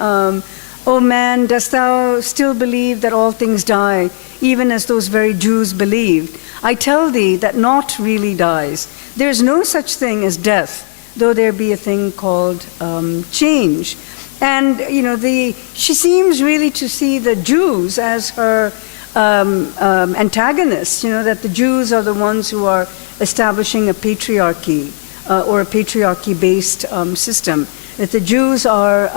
O man, dost thou still believe that all things die, even as those very Jews believed? I tell thee that naught really dies. There is no such thing as death. though there be a thing called change. And she seems really to see the Jews as her antagonists, that the Jews are the ones who are establishing a patriarchy or a patriarchy-based system, that the Jews are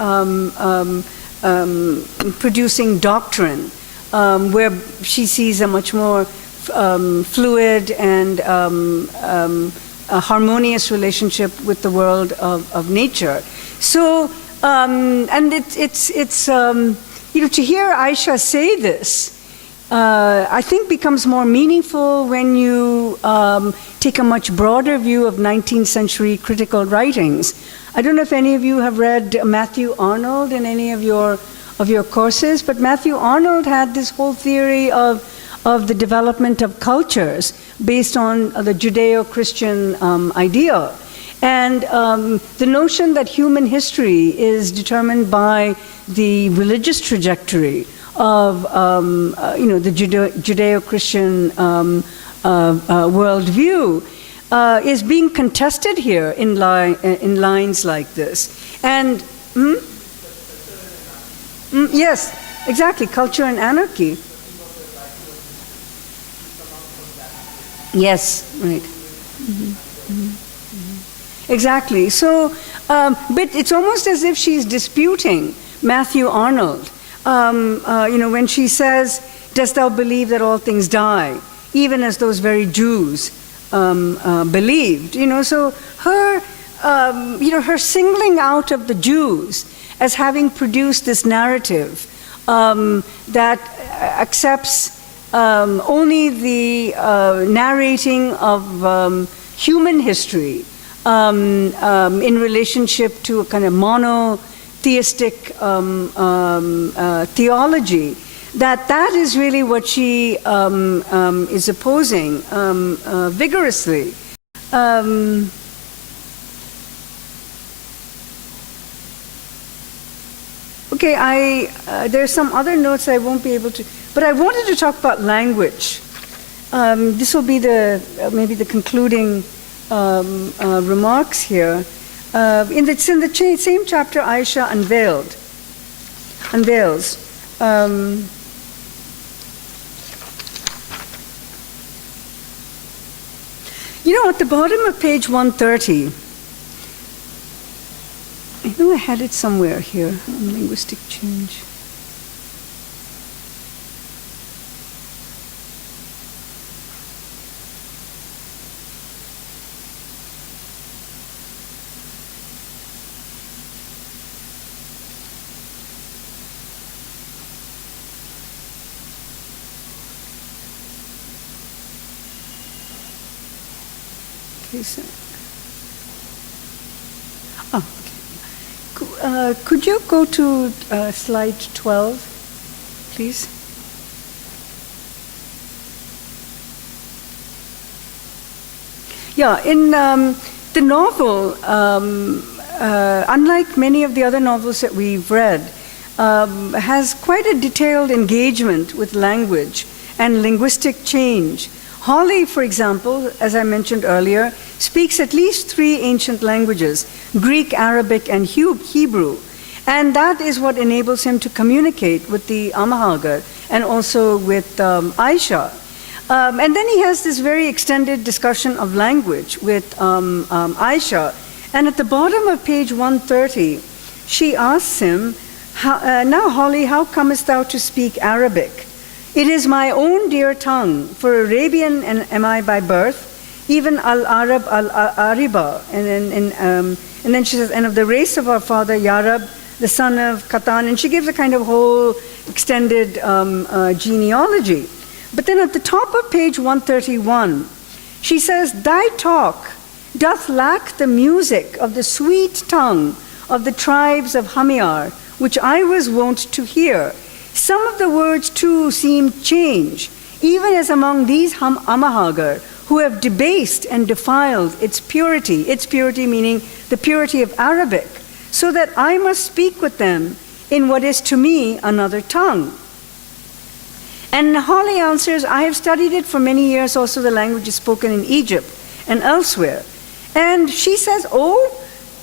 producing doctrine, where she sees a much more fluid and a harmonious relationship with the world of nature. So, and it's to hear Aisha say this, I think becomes more meaningful when you take a much broader view of 19th century critical writings. I don't know if any of you have read Matthew Arnold in any of your courses, but Matthew Arnold had this whole theory of the development of cultures based on the Judeo-Christian ideal. And the notion that human history is determined by the religious trajectory of the Judeo-Christian worldview is being contested here in lines like this. And yes, exactly, culture and anarchy. Yes, right. Exactly. So, but it's almost as if she's disputing Matthew Arnold. When she says, "Dost thou believe that all things die, even as those very Jews believed?" So her, her singling out of the Jews as having produced this narrative that accepts only the narrating of human history in relationship to a kind of monotheistic theology, that is really what she is opposing vigorously. Okay, there's some other notes I won't be able to, but I wanted to talk about language. This will be maybe the concluding remarks here. In the same chapter, Aisha unveils. At the bottom of page 130, I know I had it somewhere here, on linguistic change. Okay, so. Oh, okay. Could you go to slide 12, please? Yeah, in the novel, unlike many of the other novels that we've read, has quite a detailed engagement with language and linguistic change. Holly, for example, as I mentioned earlier, speaks at least 3 ancient languages, Greek, Arabic, and Hebrew. And that is what enables him to communicate with the Haggard and also with Aisha. And then he has this very extended discussion of language with Aisha. And at the bottom of page 130, she asks him, "Now, Holly, how comest thou to speak Arabic? It is my own dear tongue, for Arabian am I by birth, even al-Arab al-Ariba." And then she says, "And of the race of our father Yarab, the son of Qatan," and she gives a kind of whole extended genealogy. But then at the top of page 131, she says, "Thy talk doth lack the music of the sweet tongue of the tribes of Hamiar, which I was wont to hear. Some of the words too seem change, even as among these Amahagar, who have debased and defiled its purity meaning the purity of Arabic, so that I must speak with them in what is to me another tongue." And Holly answers, "I have studied it for many years, also the language is spoken in Egypt and elsewhere." And she says, "Oh,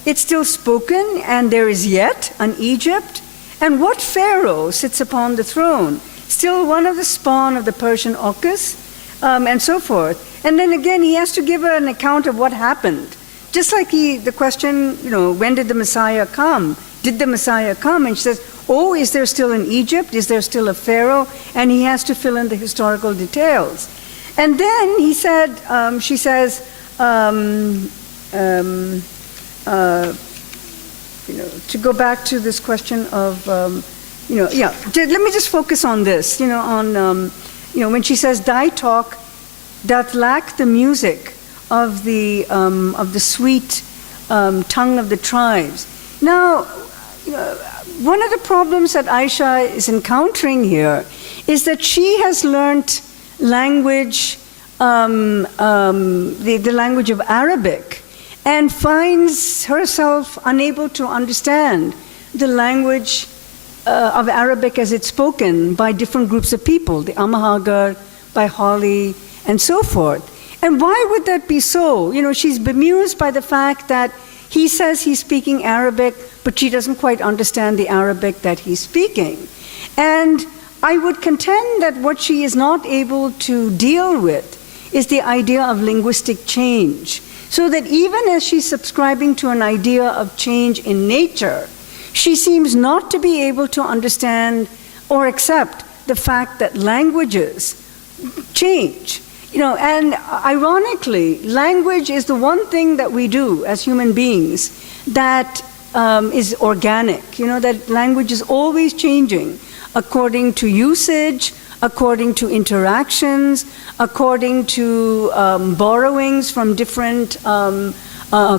it's still spoken, and there is yet an Egypt, and what pharaoh sits upon the throne? Still one of the spawn of the Persian Orcus, and so forth. And then again, he has to give an account of what happened. Just like the question, when did the Messiah come? Did the Messiah come? And she says, oh, is there still an Egypt? Is there still a pharaoh? And he has to fill in the historical details. And then he said, she says, to go back to this question of, let me just focus on this, when she says, thy talk doth lack the music of the sweet tongue of the tribes. Now, one of the problems that Aisha is encountering here is that she has learnt language, the language of Arabic, and finds herself unable to understand the language of Arabic as it's spoken by different groups of people, the Haggard, by Holly, and so forth. And why would that be so? She's bemused by the fact that he says he's speaking Arabic, but she doesn't quite understand the Arabic that he's speaking. And I would contend that what she is not able to deal with is the idea of linguistic change. So that even as she's subscribing to an idea of change in nature, she seems not to be able to understand or accept the fact that languages change. And ironically, language is the one thing that we do as human beings that is organic, that language is always changing according to usage, according to interactions, according to borrowings from different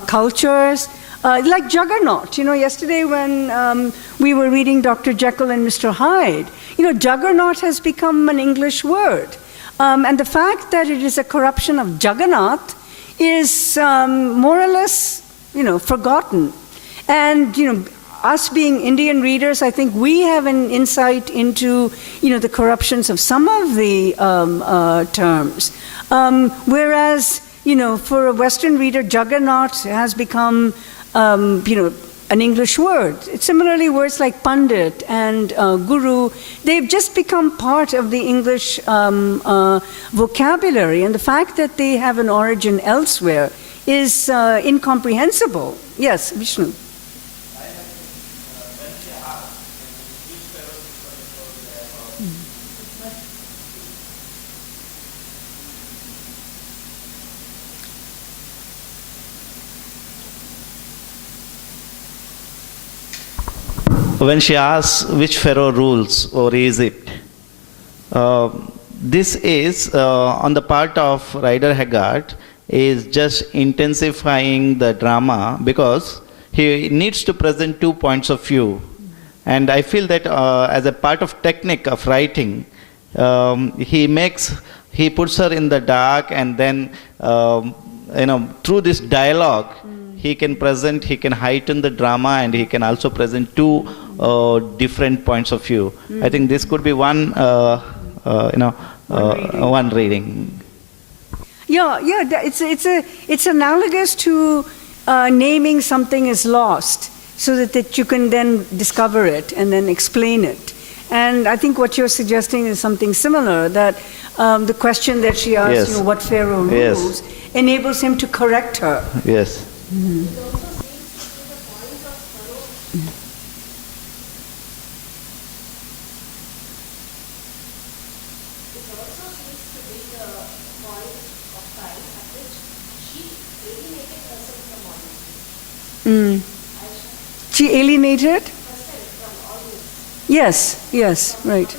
cultures. Like Juggernaut, yesterday when we were reading Dr. Jekyll and Mr. Hyde, Juggernaut has become an English word. And the fact that it is a corruption of Jagannath is more or less, forgotten. And, us being Indian readers, I think we have an insight into, the corruptions of some of the terms. Whereas, for a Western reader, Juggernaut has become, an English word. Similarly, words like Pandit and Guru, they've just become part of the English vocabulary. And the fact that they have an origin elsewhere is incomprehensible. Yes, Vishnu. When she asks which pharaoh rules over Egypt, this is on the part of Rider Haggard is just intensifying the drama because he needs to present 2 points of view. And I feel that as a part of technique of writing, he puts her in the dark, and then through this dialogue, he can heighten the drama, and he can also present 2 different points of view. I think this could be one reading. Yeah, it's analogous to naming something as lost, so that you can then discover it and then explain it. And I think what you're suggesting is something similar, that the question that she asks, yes. What pharaoh rules, enables him to correct her. Yes. Mm-hmm. She alienated? Yes, right.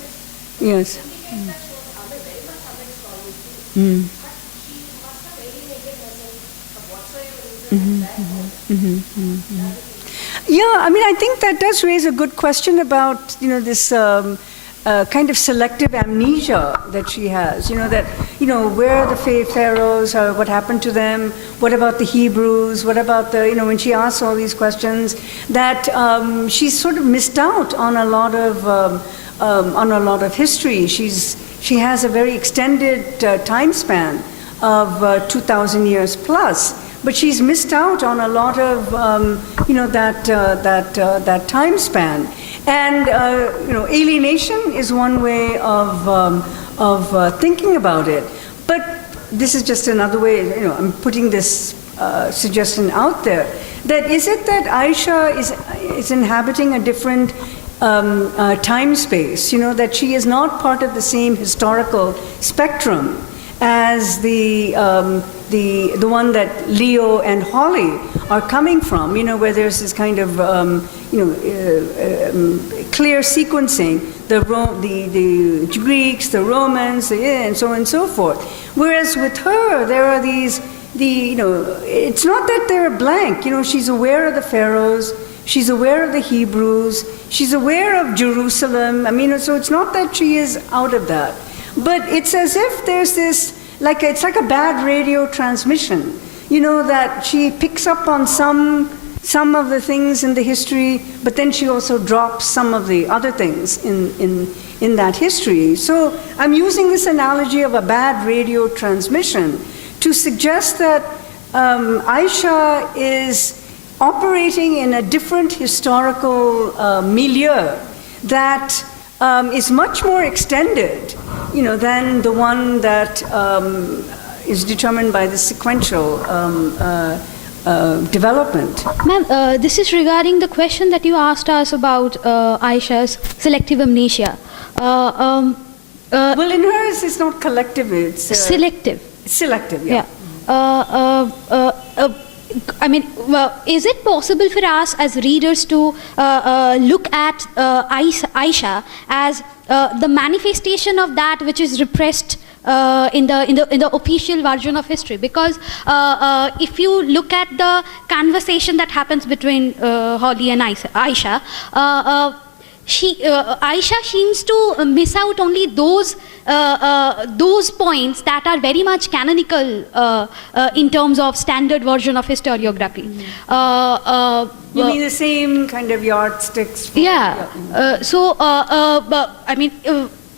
Yes. Yeah, I think that does raise a good question about, this kind of selective amnesia that she has. Where are the pharaohs? What happened to them? What about the Hebrews? What about when she asks all these questions, that she's sort of missed out on a lot of history. She has a very extended time span of 2,000 years plus, but she's missed out on a lot of that time span. And alienation is one way of thinking about it. But this is just another way. I'm putting this suggestion out there. That is it that Aisha is inhabiting a different time space? That she is not part of the same historical spectrum as the one that Leo and Holly are coming from, where there's this kind of clear sequencing, the Greeks, the Romans, and so on and so forth. Whereas with her, there are these, it's not that they're blank. She's aware of the pharaohs, she's aware of the Hebrews, she's aware of Jerusalem. So it's not that she is out of that. But it's as if there's this, it's like a bad radio transmission, that she picks up on some of the things in the history, but then she also drops some of the other things in that history. So I'm using this analogy of a bad radio transmission to suggest that Aisha is operating in a different historical milieu that is much more extended, than the one that is determined by the sequential development. Ma'am, this is regarding the question that you asked us about Aisha's selective amnesia. Well, in hers, it's not collective, it's selective. Selective, yeah. Is it possible for us as readers to look at Aisha as the manifestation of that which is repressed in the official version of history? Because if you look at the conversation that happens between Holly and Aisha, Aisha seems to miss out only those points that are very much canonical in terms of standard version of historiography. You mean the same kind of yardsticks?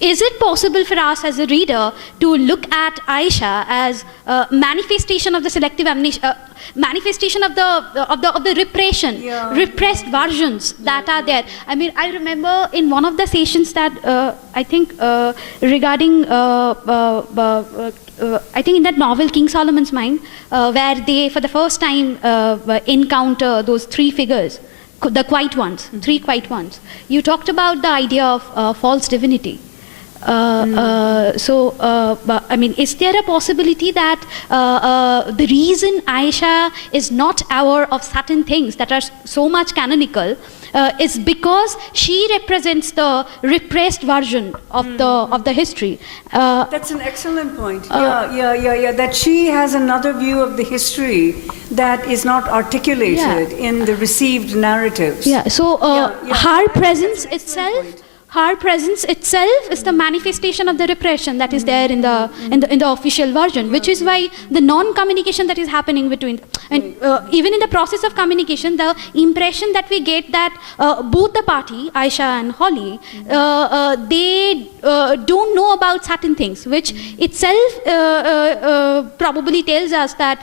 Is it possible for us as a reader to look at Aisha as a manifestation of the selective amnesia, manifestation of the repression, repressed versions that are there? I remember in one of the sessions that I think regarding I think in that novel King Solomon's Mine, where they for the first time encounter those three figures, the quiet ones, three quiet ones. You talked about the idea of false divinity. Is there a possibility that the reason Aisha is not aware of certain things that are so much canonical is because she represents the repressed version of the history? That's an excellent point. That she has another view of the history that is not articulated in the received narratives. Her presence itself. Her presence itself is the manifestation of the repression that is there in the official version, which is why the non-communication that is happening between, and even in the process of communication, the impression that we get that both the party, Aisha and Holly, they don't know about certain things, which itself probably tells us that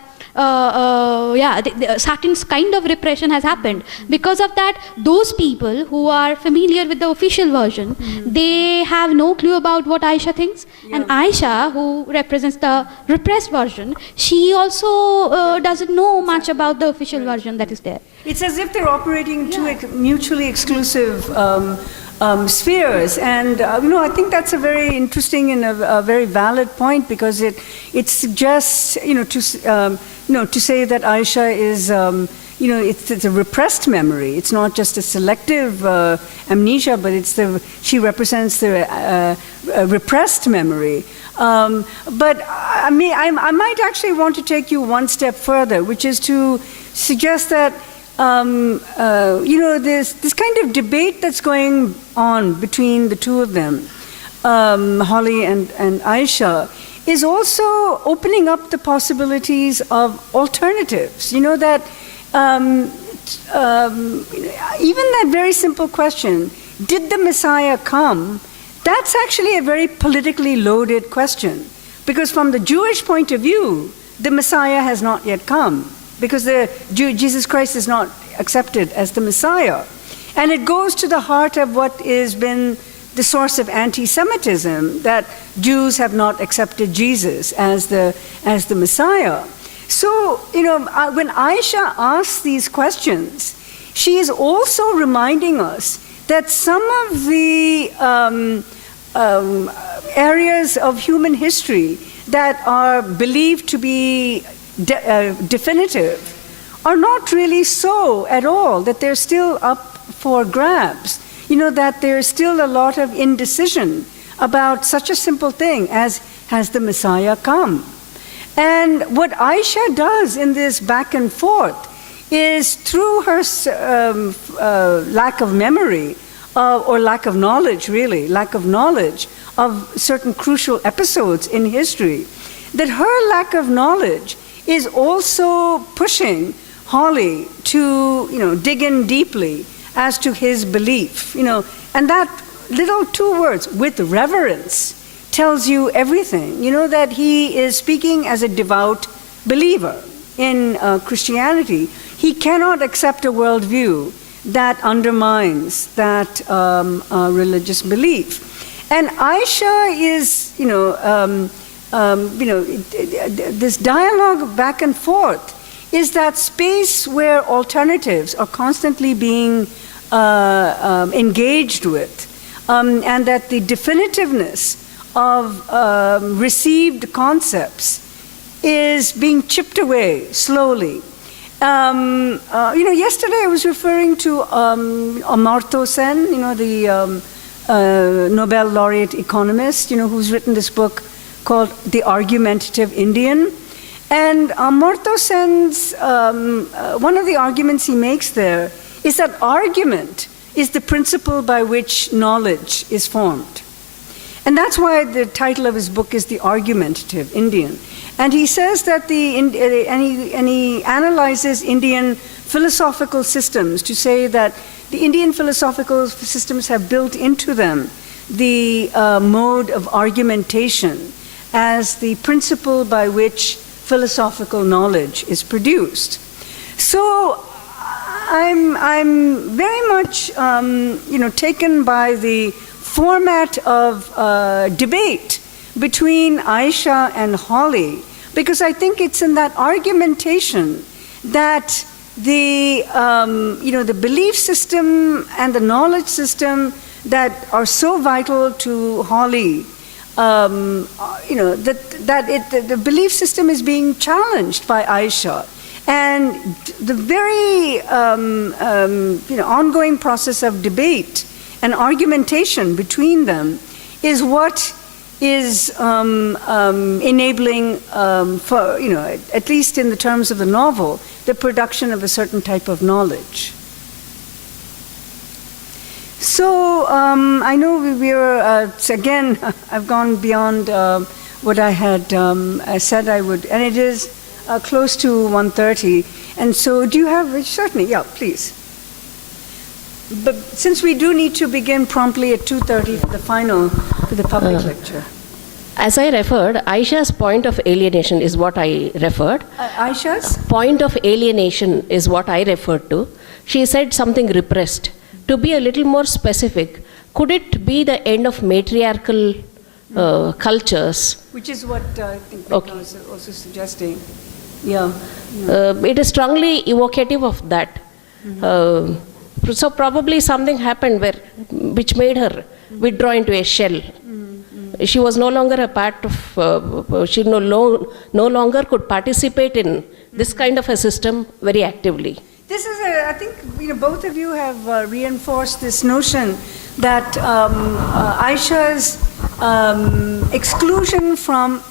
certain kind of repression has happened. Because of that, those people who are familiar with the official version, they have no clue about what Aisha thinks. And Aisha, who represents the repressed version, she also doesn't know much about the official version that is there. It's as if they're operating two mutually exclusive spheres, and I think that's a very interesting and a very valid point, because it suggests to say that Aisha is it's a repressed memory. It's not just a selective amnesia, but she represents the repressed memory. But I might actually want to take you one step further, which is to suggest that this kind of debate that's going on between the two of them, Holly and Aisha, is also opening up the possibilities of alternatives. That even that very simple question, did the Messiah come? That's actually a very politically loaded question, because from the Jewish point of view, the Messiah has not yet come. because Jesus Christ is not accepted as the Messiah. And it goes to the heart of what has been the source of anti-Semitism, that Jews have not accepted Jesus as the Messiah. So, when Aisha asks these questions, she is also reminding us that some of the areas of human history that are believed to be definitive are not really so at all, that they're still up for grabs. That there's still a lot of indecision about such a simple thing as, has the Messiah come? And what Aisha does in this back and forth is, through her lack of memory, or lack of knowledge, really, lack of knowledge of certain crucial episodes in history, that her lack of knowledge is also pushing Hawley to, dig in deeply as to his belief, and that little two words, with reverence, tells you everything. That he is speaking as a devout believer in Christianity. He cannot accept a worldview that undermines that religious belief. And Aisha is, this dialogue back and forth is that space where alternatives are constantly being engaged with, and that the definitiveness of received concepts is being chipped away slowly. Yesterday I was referring to Amartya Sen, the Nobel laureate economist, who's written this book called The Argumentative Indian. And Amartya Sen's, one of the arguments he makes there is that argument is the principle by which knowledge is formed. And that's why the title of his book is The Argumentative Indian. And he says that and he analyzes Indian philosophical systems to say that the Indian philosophical systems have built into them the mode of argumentation as the principle by which philosophical knowledge is produced. So I'm very much taken by the format of debate between Aisha and Hawley, because I think it's in that argumentation that the belief system and the knowledge system that are so vital to Hawley, the belief system is being challenged by Aisha. And the very ongoing process of debate and argumentation between them is what is enabling, for, at least in the terms of the novel, the production of a certain type of knowledge. So I know we're, again, I've gone beyond what I had said I would, and it is close to 1:30. And so do you have, certainly, yeah, please. But since we do need to begin promptly at 2:30 for the final, for the public lecture. As I referred, Aisha's point of alienation is what I referred. Aisha's? Point of alienation is what I referred to. She said something repressed. To be a little more specific, could it be the end of matriarchal cultures? Which is what I think Becca was also suggesting. Yeah. It is strongly evocative of that. So probably something happened which made her withdraw into a shell. She was no longer a part of, she no longer could participate in this kind of a system very actively. This is I think both of you have reinforced this notion that Aisha's exclusion from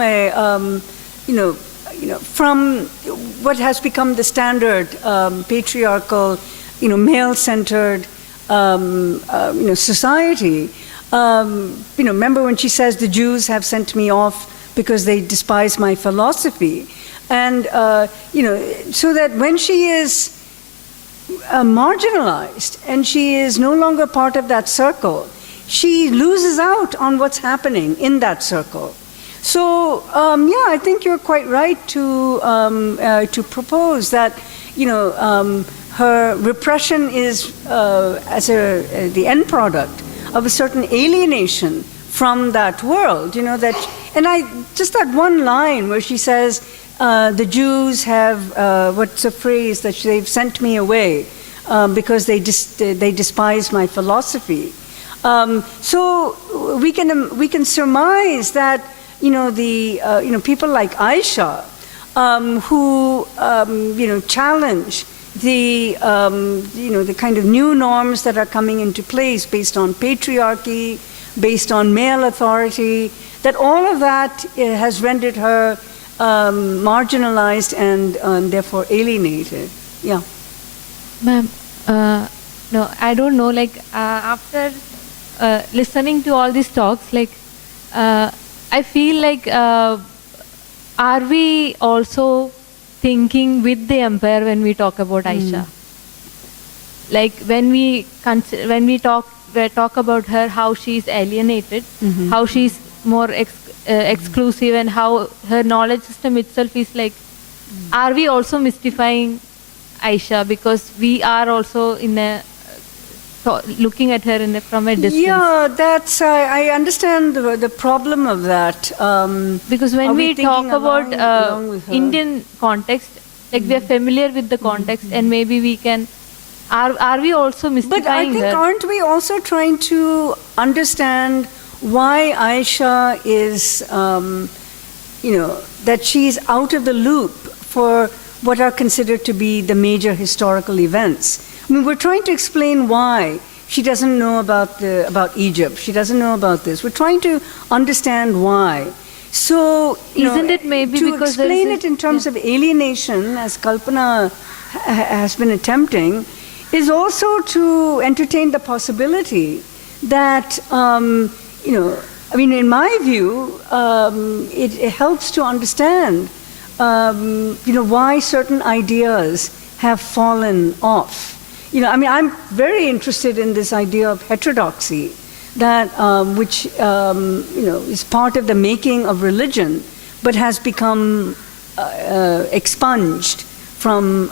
a from what has become the standard patriarchal, male-centered society. Remember when she says the Jews have sent me off because they despise my philosophy, and so that when she is marginalized and she is no longer part of that circle, she loses out on what's happening in that circle. So yeah, I think you're quite right to propose that, her repression is the end product of a certain alienation from that world. That one line where she says, the Jews have what's a phrase that they've sent me away because they despise my philosophy. So we can surmise that people like Aisha who challenge the kind of new norms that are coming into place based on patriarchy, based on male authority, that all of that has rendered her marginalized and therefore alienated. Yeah. Ma'am, no, I don't know, after listening to all these talks, I feel are we also thinking with the empire when we talk about Aisha? When we talk about her, how she's alienated, how she's more exclusive, and how her knowledge system itself is are we also mystifying Aisha because we are also looking at her from a distance? Yeah, that's I understand the problem of that. Because when we talk about Indian context, we are familiar with the context, and maybe we can. Are we also mystifying But I think her? aren't we also trying to understand why Aisha is, that she's out of the loop for what are considered to be the major historical events? I mean, we're trying to explain why she doesn't know about Egypt. She doesn't know about this. We're trying to understand why. So, Isn't it maybe to because explain it in terms of alienation, as Kalpana has been attempting, is also to entertain the possibility that, in my view, it helps to understand, why certain ideas have fallen off. I'm very interested in this idea of heterodoxy, that which is part of the making of religion, but has become expunged from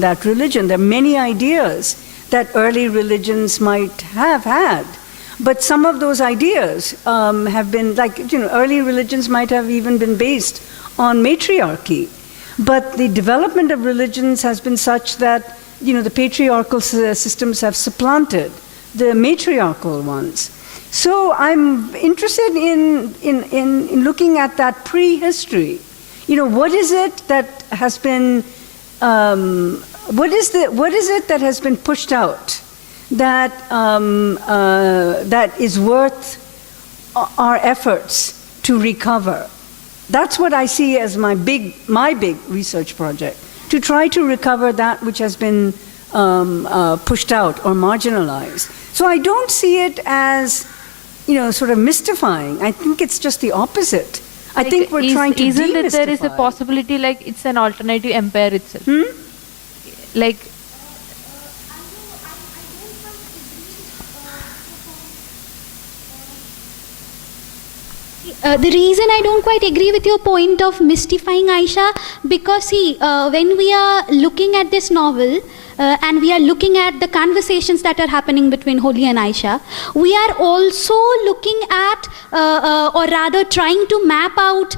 that religion. There are many ideas that early religions might have had, but some of those ideas have been early religions might have even been based on matriarchy, but the development of religions has been such that the patriarchal systems have supplanted the matriarchal ones. So I'm interested in looking at that prehistory. What is it that has been what is it that has been pushed out that that is worth our efforts to recover? That's what I see as my big research project, to try to recover that which has been pushed out or marginalized. So I don't see it as, sort of mystifying. I think it's just the opposite. I think we're trying to Isn't demystify. it there is a possibility it's an alternative empire itself? The reason I don't quite agree with your point of mystifying Aisha, because see, when we are looking at this novel and we are looking at the conversations that are happening between Holly and Aisha, we are also looking at, or rather trying to map out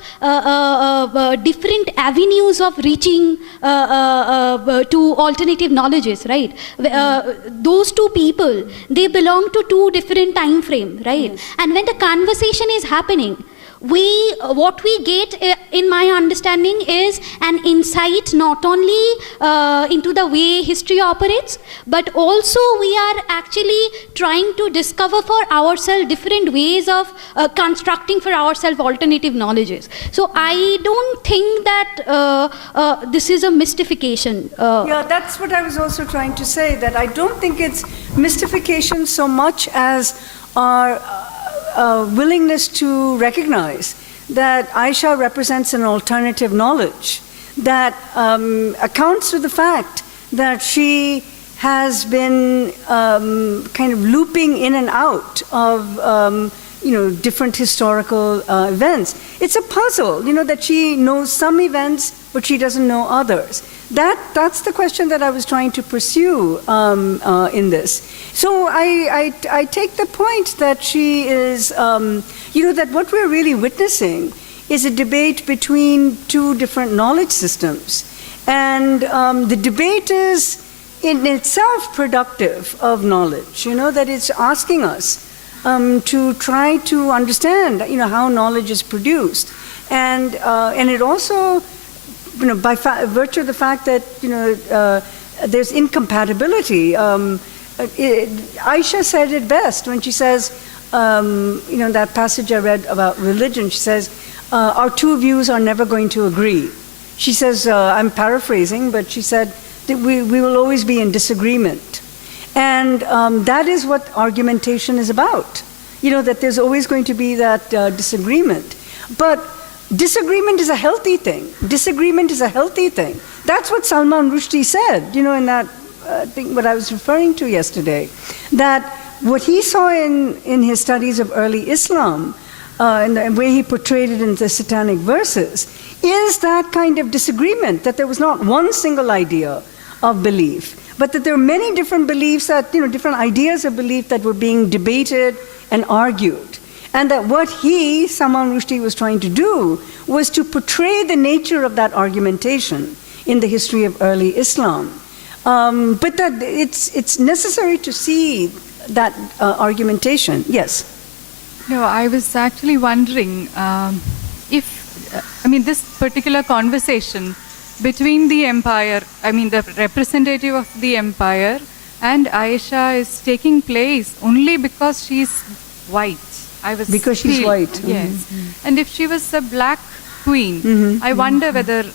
different avenues of reaching to alternative knowledges, right? Those two people, they belong to two different time frames, right? Yes. And when the conversation is happening, what we get, in my understanding, is an insight not only into the way history operates, but also we are actually trying to discover for ourselves different ways of constructing for ourselves alternative knowledges. So I don't think that this is a mystification. Yeah, that's what I was also trying to say, that I don't think it's mystification so much as our willingness to recognize that Aisha represents an alternative knowledge that accounts for the fact that she has been kind of looping in and out of different historical events. It's a puzzle, that she knows some events, but she doesn't know others. That's the question that I was trying to pursue in this. So I take the point that she is, that what we're really witnessing is a debate between two different knowledge systems. And the debate is in itself productive of knowledge, that it's asking us to try to understand, how knowledge is produced. And it also, by virtue of the fact that, there's incompatibility. Aisha said it best when she says, that passage I read about religion, she says, our two views are never going to agree. She says, I'm paraphrasing, but she said, that we will always be in disagreement. And that is what argumentation is about. That there's always going to be that disagreement. But disagreement is a healthy thing. Disagreement is a healthy thing. That's what Salman Rushdie said, in that thing what I was referring to yesterday. That what he saw in his studies of early Islam, and the way he portrayed it in the Satanic verses, is that kind of disagreement, that there was not one single idea of belief, but that there are many different beliefs that, different ideas of belief that were being debated and argued. And that what Salman Rushdie was trying to do was to portray the nature of that argumentation in the history of early Islam. But that it's necessary to see that argumentation. Yes? No, I was actually wondering this particular conversation between the empire, the representative of the empire and Aisha is taking place only because she's white. Because she's white. Yes. Mm-hmm. And if she was a black queen, I wonder whether,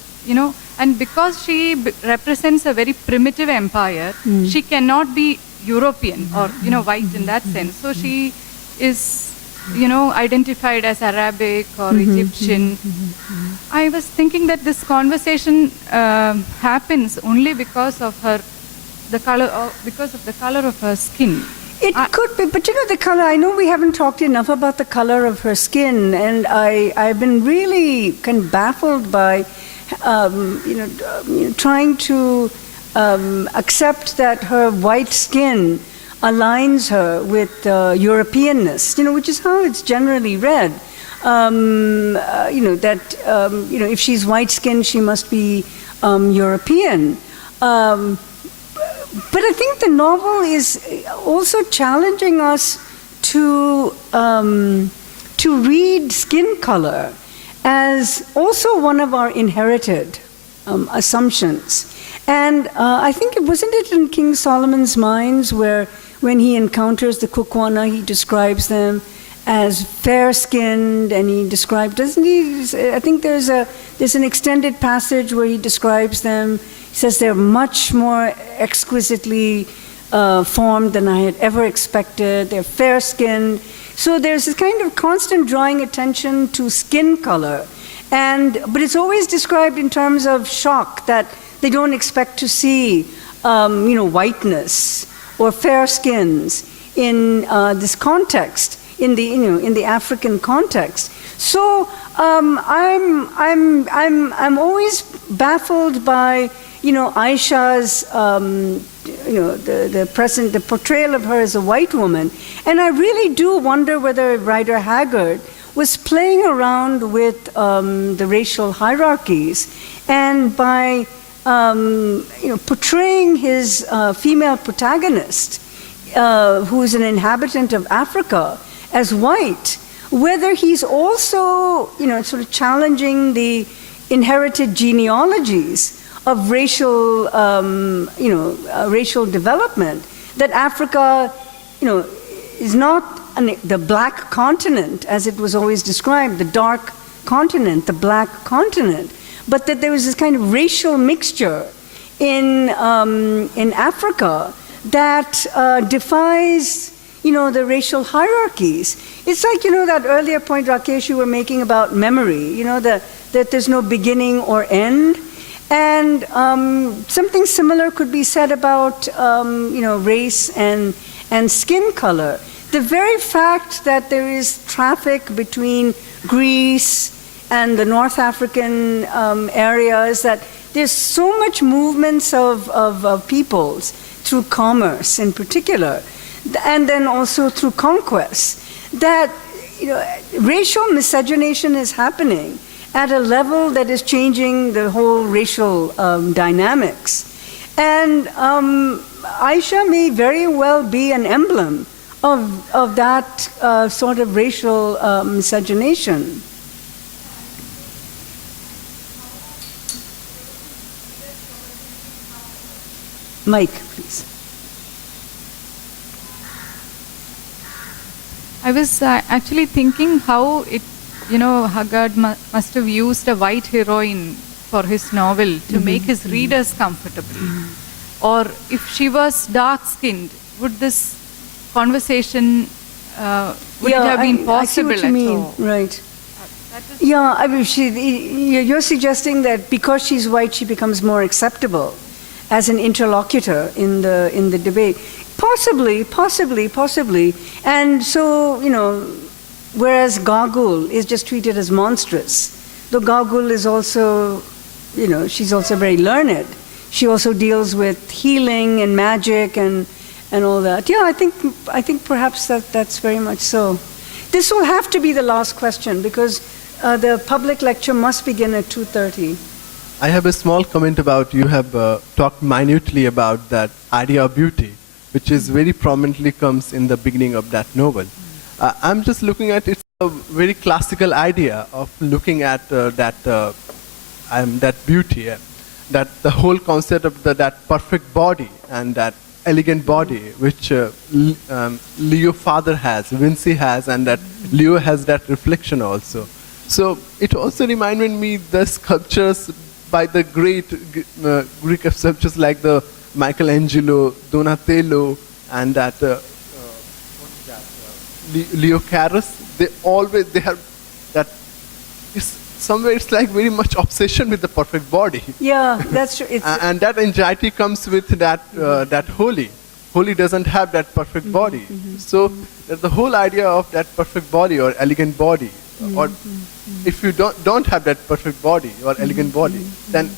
and because she represents a very primitive empire, she cannot be European or, white in that sense. So she is, identified as Arabic or Egyptian. I was thinking that this conversation happens only because of the color of her skin. It could be, but the color, I know we haven't talked enough about the color of her skin, and I've been really kind of baffled by, trying to accept that her white skin aligns her with Europeanness, which is how it's generally read. If she's white-skinned, she must be European. But I think the novel is also challenging us to read skin color as also one of our inherited assumptions. And I think wasn't it in King Solomon's Mines where when he encounters the Kukwana, he describes them as fair-skinned, and he describes, doesn't he? I think there's an extended passage where he describes them. He says they're much more exquisitely formed than I had ever expected. They're fair-skinned. So there's this kind of constant drawing attention to skin color. But it's always described in terms of shock, that they don't expect to see, whiteness or fair skins in this context, in the African context. So I'm always baffled by Aisha's the portrayal of her as a white woman, and I really do wonder whether writer Haggard was playing around with the racial hierarchies, and by portraying his female protagonist, who is an inhabitant of Africa, as white, whether he's also, sort of challenging the inherited genealogies of racial, racial development, that Africa, is not the black continent, as it was always described, the dark continent, the black continent, but that there was this kind of racial mixture in Africa that defies, the racial hierarchies. It's like, that earlier point, Rakesh, you were making about memory, that there's no beginning or end. And something similar could be said about, race and skin color. The very fact that there is traffic between Greece and the North African areas, that there's so much movements of peoples through commerce in particular, and then also through conquest, that racial miscegenation is happening at a level that is changing the whole racial dynamics. And Aisha may very well be an emblem of that sort of racial miscegenation. Mike, please. I was actually thinking how it, Haggard must have used a white heroine for his novel to make his readers comfortable. Or if she was dark-skinned, would this conversation, would it have been possible? I see what you mean. all? Right. Yeah, I mean, you're suggesting that because she's white, she becomes more acceptable as an interlocutor in the debate. Possibly. And so, whereas Gargoyle is just treated as monstrous, though Gargoyle is also, she's also very learned. She also deals with healing and magic and all that. Yeah, I think perhaps that's very much so. This will have to be the last question because the public lecture must begin at 2:30. I have a small comment about, you have talked minutely about that idea of beauty, which is very prominently comes in the beginning of that novel. I'm just looking at, it's a very classical idea of looking at that beauty, that the whole concept of that perfect body and that elegant body, which Leo father has, Vinci has, and that Leo has that reflection also. So it also reminded me the sculptures by the great Greek sculptures like the Michelangelo, Donatello, and that Leo Carus. They have that. Somewhere it's like very much obsession with the perfect body. Yeah, that's true. And that anxiety comes with that that holy. Holy doesn't have that perfect body. So the whole idea of that perfect body or elegant body, or if you don't have that perfect body or elegant body, then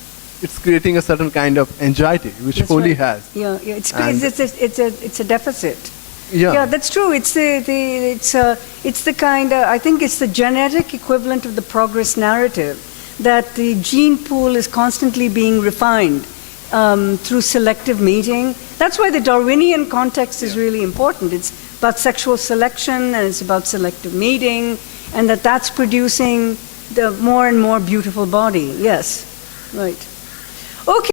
it's creating a certain kind of anxiety which That's holy right. has. Yeah, it's a deficit. Yeah, that's true. It's the kind of, I think it's the genetic equivalent of the progress narrative, that the gene pool is constantly being refined through selective mating. That's why the Darwinian context is really important. It's about sexual selection and it's about selective mating, and that's producing the more and more beautiful body. Yes, right. Okay.